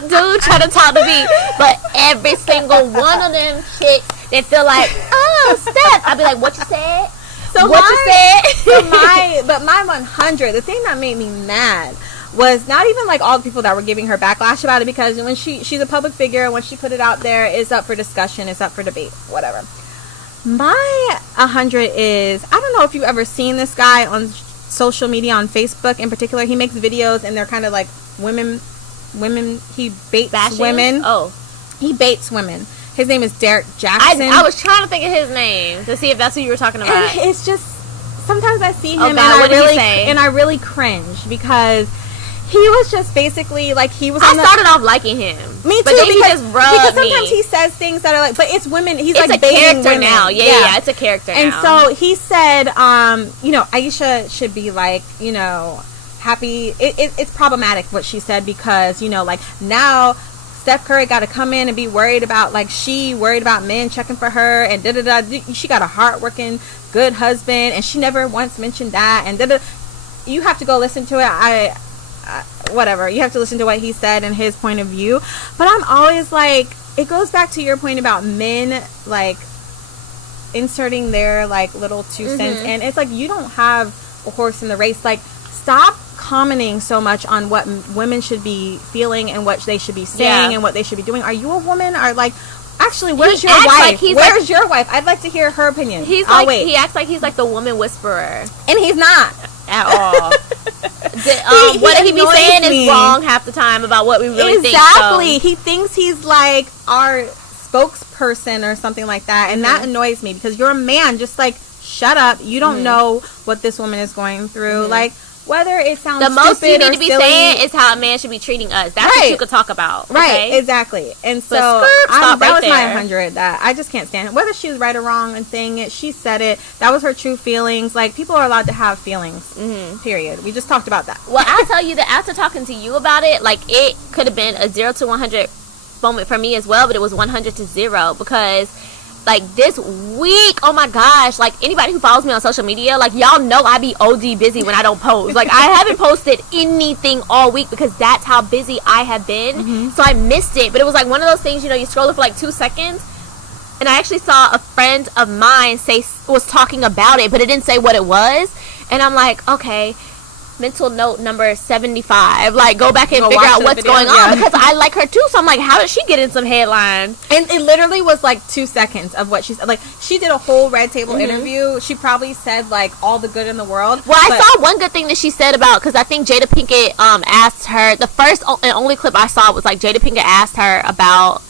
dude trying to talk to me, but every single one of them chicks, they feel like, oh, Steph. I'd be like, what you said? So what you said? But my 100, the thing that made me mad was not even like all the people that were giving her backlash about it, because when she's a public figure, when she put it out there, it's up for discussion, it's up for debate, whatever. My 100 is, I don't know if you've ever seen this guy on social media, on Facebook in particular. He makes videos, and they're kind of like women. He baits bashing women. Oh, he baits women. His name is Derek Jackson. I was trying to think of his name to see if that's who you were talking about. And it's just, sometimes I see him, and I really cringe, because he was just basically like, he was. I started off liking him. Me too, but then because sometimes he says things that are like, but it's women. He's it's like a character women. now. Yeah, it's a character and now. And so he said, you know, Aisha should be like, you know, happy. It's problematic what she said, because, you know, like, now Steph Curry got to come in and be worried about, like, she worried about men checking for her, and she got a hardworking, good husband, and she never once mentioned that, and you have to go listen to it. Whatever, you have to listen to what he said and his point of view. But I'm always like, it goes back to your point about men, like, inserting their, like, little 2 cents, and it's like, you don't have a horse in the race. Like, stop commenting so much on what women should be feeling and what they should be saying and what they should be doing. Are you a woman? Or, like, actually, where's your wife? Where's your wife? I'd like to hear her opinion. He acts like he's like the woman whisperer, and he's not at all. What he be saying is wrong half the time about what we really think. Exactly. He thinks he's like our spokesperson or something like that, and that annoys me, because you're a man. Just, like, shut up. You don't know what this woman is going through. Like, whether it sounds the most you need to be silly, saying is how a man should be treating us. That's what you could talk about. Okay? Right, exactly. And so that was my 100. That I just can't stand it. Whether she was right or wrong in saying it, she said it. That was her true feelings. Like, people are allowed to have feelings. Period. We just talked about that. Well, I'll tell you that after talking to you about it, like, it could have been a 0 to 100 moment for me as well, but it was 100 to 0, because, like, this week, oh my gosh, like, anybody who follows me on social media, like, y'all know I be OD busy when I don't post. Like, I haven't posted anything all week, because that's how busy I have been. So I missed it. But it was like one of those things, you know, you scroll it for like 2 seconds, and I actually saw a friend of mine was talking about it, but it didn't say what it was, and I'm like, okay, mental note number 75, like, go back and figure out what's going on, because I like her too. So I'm like, how did she get in some headlines? And it literally was like 2 seconds of what she said. Like, she did a whole Red Table interview. She probably said, like, all the good in the world. Well, I saw one good thing that she said about, because I think Jada Pinkett asked her, the first and only clip I saw was like Jada Pinkett asked her about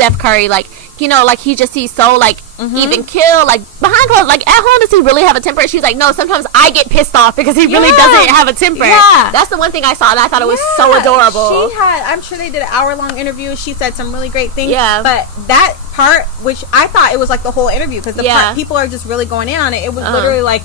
Steph Curry, like, you know, like he just sees so like even kill, like behind closed, like at home does he really have a temper? She's like, no, sometimes I get pissed off because he really doesn't have a temper. That's the one thing I saw and I thought it was so adorable. I'm sure they did an hour-long interview. She said some really great things. But that part, which I thought it was like the whole interview, because the part people are just really going in on it. It was literally like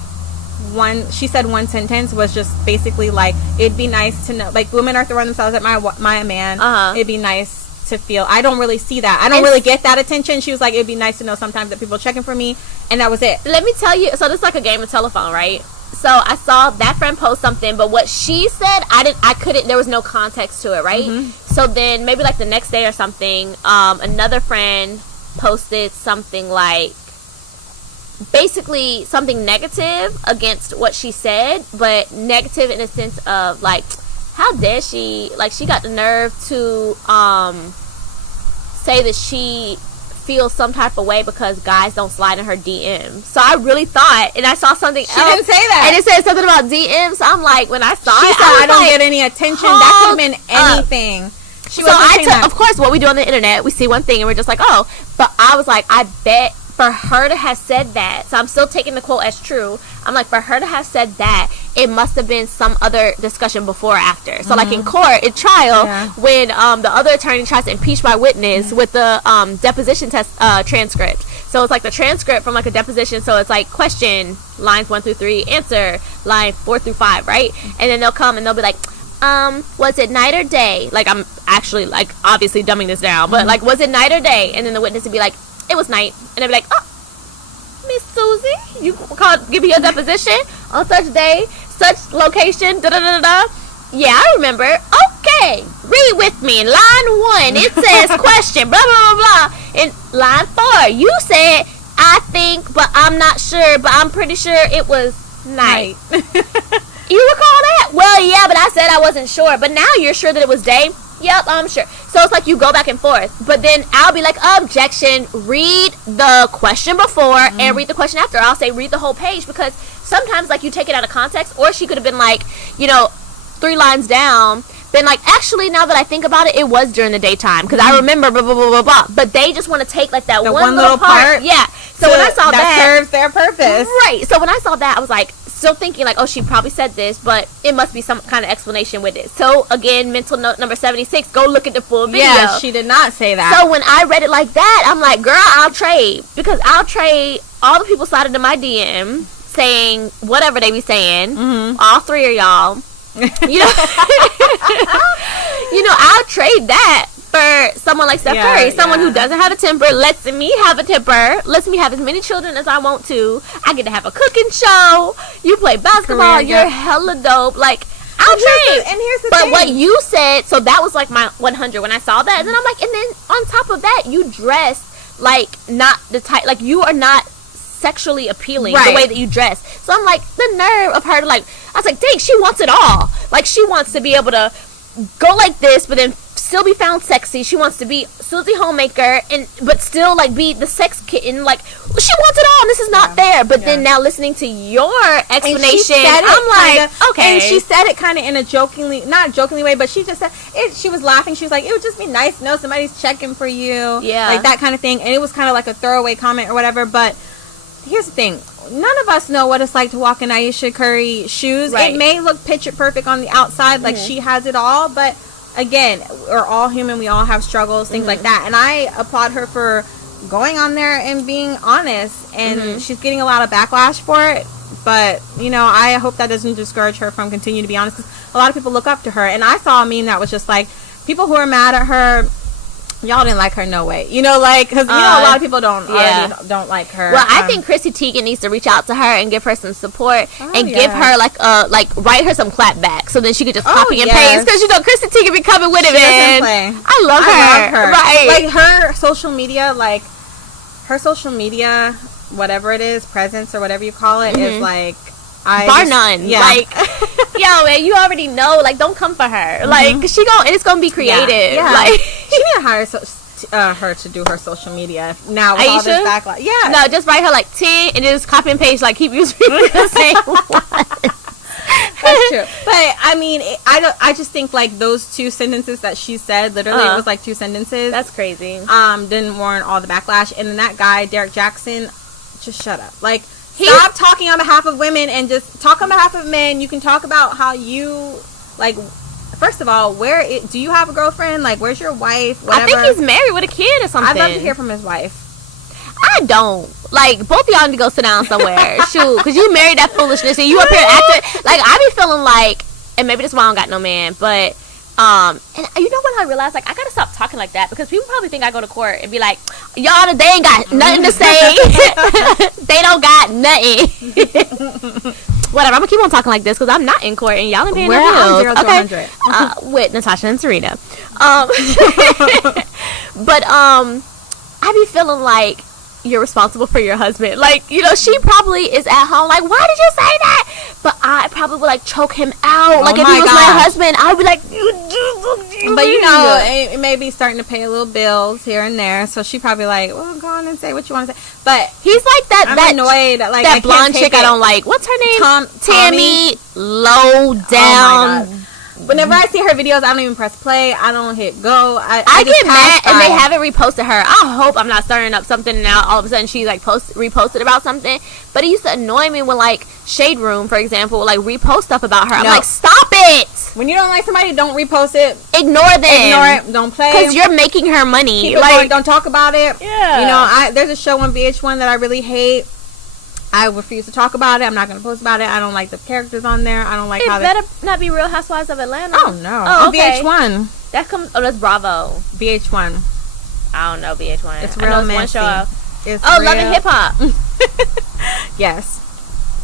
she said one sentence was just basically like, it'd be nice to know, like, women are throwing themselves at my man. It'd be nice to feel. I don't really see that. I don't really get that attention. She was like, it'd be nice to know sometimes that people are checking for me, and that was it. Let me tell you, so this is like a game of telephone, right? So I saw that friend post something, but what she said, I couldn't, there was no context to it, right? So then maybe like the next day or something, another friend posted something like, basically something negative against what she said, but negative in a sense of like, how dare she, like, she got the nerve to say that she feels some type of way because guys don't slide in her DMs. So I really thought, and I saw something she didn't say that, and it said something about DMs. So I'm like, when I saw she it, said, I don't get any attention. That could have been anything. So I took, of course, what we do on the internet, we see one thing and we're just like, oh, but I was like, I bet for her to have said that, so I'm still taking the quote as true. I'm like, for her to have said that, it must have been some other discussion before or after. So like in court, in trial, when the other attorney tries to impeach my witness with the deposition test transcript. So it's like the transcript from like a deposition. So it's like question lines 1 through 3, answer line 4 through 5, right? And then they'll come and they'll be like, was it night or day? Like, I'm actually like obviously dumbing this down, but like, was it night or day? And then the witness would be like, it was night. And they'd be like, oh, Miss Susie, you give me your deposition on such day, such location, da-da-da-da. Yeah, I remember. Okay, read with me. In line 1, it says question, blah, blah, blah, blah. In line 4, you said, I think, but I'm not sure, but I'm pretty sure it was night. You recall that? Well, yeah, but I said I wasn't sure. But now you're sure that it was day? Yep, I'm sure. So it's like you go back and forth. But then I'll be like, objection, read the question before and read the question after. I'll say read the whole page, because sometimes like you take it out of context, or she could have been like, you know, 3 lines down, been like, actually, now that I think about it, it was during the daytime, because I remember blah, blah, blah, blah, blah. But they just want to take like that one little part. Yeah. So when I saw that serves their purpose. Right. So when I saw that, I was like, still thinking like, oh, she probably said this, but it must be some kind of explanation with it. So again, mental note number 76, go look at the full video. Yeah, she did not say that. So when I read it like that, I'm like, girl, I'll trade, because I'll trade all the people sliding to my DM saying whatever they be saying, all 3 of y'all, you know. You know, I'll trade that for someone like Steph Curry, someone who doesn't have a temper, lets me have a temper, lets me have as many children as I want to. I get to have a cooking show. You play basketball. You're hella dope. Like, I'll trade. And here's the thing. But what you said, so that was like my 100 when I saw that. And then I'm like, and then on top of that, you dress like not the type, like you are not sexually appealing the way that you dress. So I'm like, the nerve of her to like, I was like, dang, she wants it all. Like, she wants to be able to go like this, but then still be found sexy. She wants to be Susie Homemaker, and but still like be the sex kitten. Like, well, she wants it all, and this is not fair. But then now listening to your explanation, I'm like, okay. And she said it kind of in a not jokingly way, but she just said it. She was laughing. She was like, it would just be nice to know somebody's checking for you, like that kind of thing. And it was kind of like a throwaway comment or whatever. But here's the thing. None of us know what it's like to walk in Ayesha Curry shoes. It may look picture perfect on the outside, like she has it all, but again, we're all human. We all have struggles, things like that. And I applaud her for going on there and being honest. And she's getting a lot of backlash for it. But, you know, I hope that doesn't discourage her from continuing to be honest, because a lot of people look up to her. And I saw a meme that was just like, people who are mad at her, y'all didn't like her, no way. You know, like, because, you know, a lot of people don't like her. Well, I think Chrissy Teigen needs to reach out to her and give her some support and give her, like, write her some clapback so then she could just copy and paste. Because, you know, Chrissy Teigen be coming with it, man. I love her. Right. Like, her social media, whatever it is, presence or whatever you call it, is like, bar none. Yeah. Like, yo, man, you already know. Like, don't come for her. Like, and it's gonna be creative. Yeah. Like, she need to hire her to do her social media now with all this backlash. Yeah. No, just write her like 10 and just copy and paste. Like, keep using the same one. That's true. But I mean, I just think like those two sentences that she said, literally, it was like two sentences. That's crazy. Didn't warrant all the backlash. And then that guy, Derek Jackson, just shut up. Like, stop talking on behalf of women and just talk on behalf of men. You can talk about how you, like, first of all, do you have a girlfriend? Like, where's your wife? Whatever. I think he's married with a kid or something. I'd love to hear from his wife. I don't. Like, both of y'all need to go sit down somewhere. Shoot, because you married that foolishness and you up here acting. Like, I be feeling like, and maybe this is why I don't got no man, but, and you know what I realized? Like, I gotta stop talking like that because people probably think I go to court and be like, y'all, they ain't got nothing to say. They don't got nothing. Whatever, I'm gonna keep on talking like this because I'm not in court and y'all ain't paying no bills. Okay, with Natasha and Serena. But I be feeling like you're responsible for your husband. Like, you know, she probably is at home like, why did you say that? But I probably would like choke him out. Like, if he was my husband, I would be like, but you know, it may be starting to pay a little bills here and there. So she probably like, well, go on and say what you want to say. But he's like that. I'm annoyed. Like, that blonde chick I don't like. What's her name? Tammy. Low down. Oh, whenever I see her videos, I don't even press play. I don't hit go. I get mad and they haven't reposted her. I hope I'm not starting up something now. All of a sudden she like reposted about something. But it used to annoy me when like Shade Room, for example, like repost stuff about her. I'm like, stop it. When you don't like somebody, don't repost it. Ignore them. Ignore it. Don't play. Because you're making her money. Keep it going. Don't talk about it. Yeah. You know, there's a show on VH1 that I really hate. I refuse to talk about it. I'm not going to post about it. I don't like the characters on there. I don't like how it better not be Real Housewives of Atlanta. Oh, no. Oh, okay. VH1. That comes... Oh, that's Bravo. VH1. I don't know VH1. It's real messy. One show. Oh, Love and Hip Hop. Yes.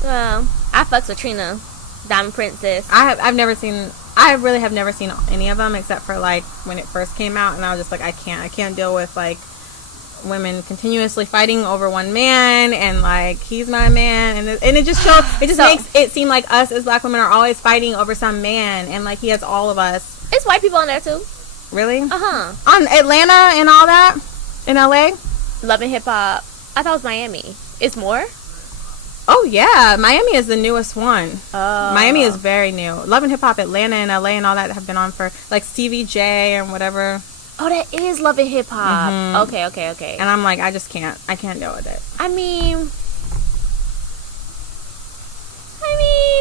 Well, I fucks with Trina. Diamond Princess. I've never seen... I really have never seen any of them except for, like, when it first came out. And I was just like, I can't deal with, like... women continuously fighting over one man and like he's my man and it just shows makes it seem like us as black women are always fighting over some man and like he has all of us. It's white people on there too. Really? On Atlanta and all that in LA. Love and Hip Hop. I thought it was Miami. It's more. Oh yeah, Miami is the newest one. Miami is very new. Love and Hip Hop Atlanta and LA and all that have been on for like Stevie J and whatever. Oh, that is Love and Hip Hop. Mm-hmm. Okay. And I'm like, I can't deal with it. I mean,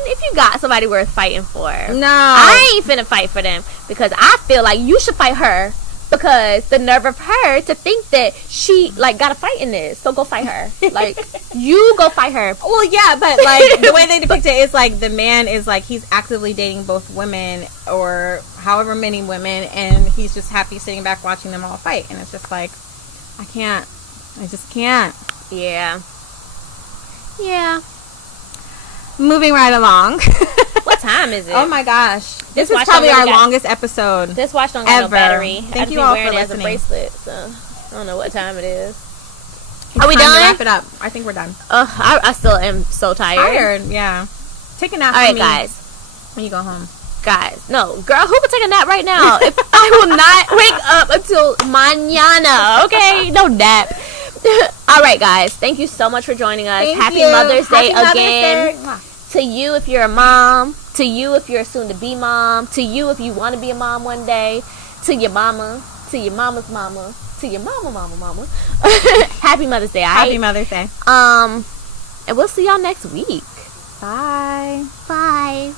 if you got somebody worth fighting for, no, I ain't finna fight for them because I feel like you should fight her because the nerve of her to think that she like got a fight in this. So go fight her. Like, you go fight her. Well, yeah, but like the way they depict it is like the man is like he's actively dating both women or however many women, and he's just happy sitting back watching them all fight, and it's just like I just can't. Yeah. Moving right along. What time is it? Oh my gosh, this is probably our longest episode. This watch don't got no battery. Thank you all for listening. As a bracelet, so I don't know what time it is. Are we done? Wrap it up. I think we're done. I still am so tired. Yeah. Take a nap. All right, guys. When you go home. Guys, no, girl, who would take a nap right now? If I will not wake up until mañana, okay? No nap. All right, guys, thank you so much for joining us. Happy Mother's Day again. To you if you're a mom, to you if you're a soon-to-be mom, to you if you want to be a mom one day, to your mama, to your mama's mama, to your mama. Happy Mother's Day, all right? Happy Mother's Day. And we'll see y'all next week. Bye. Bye.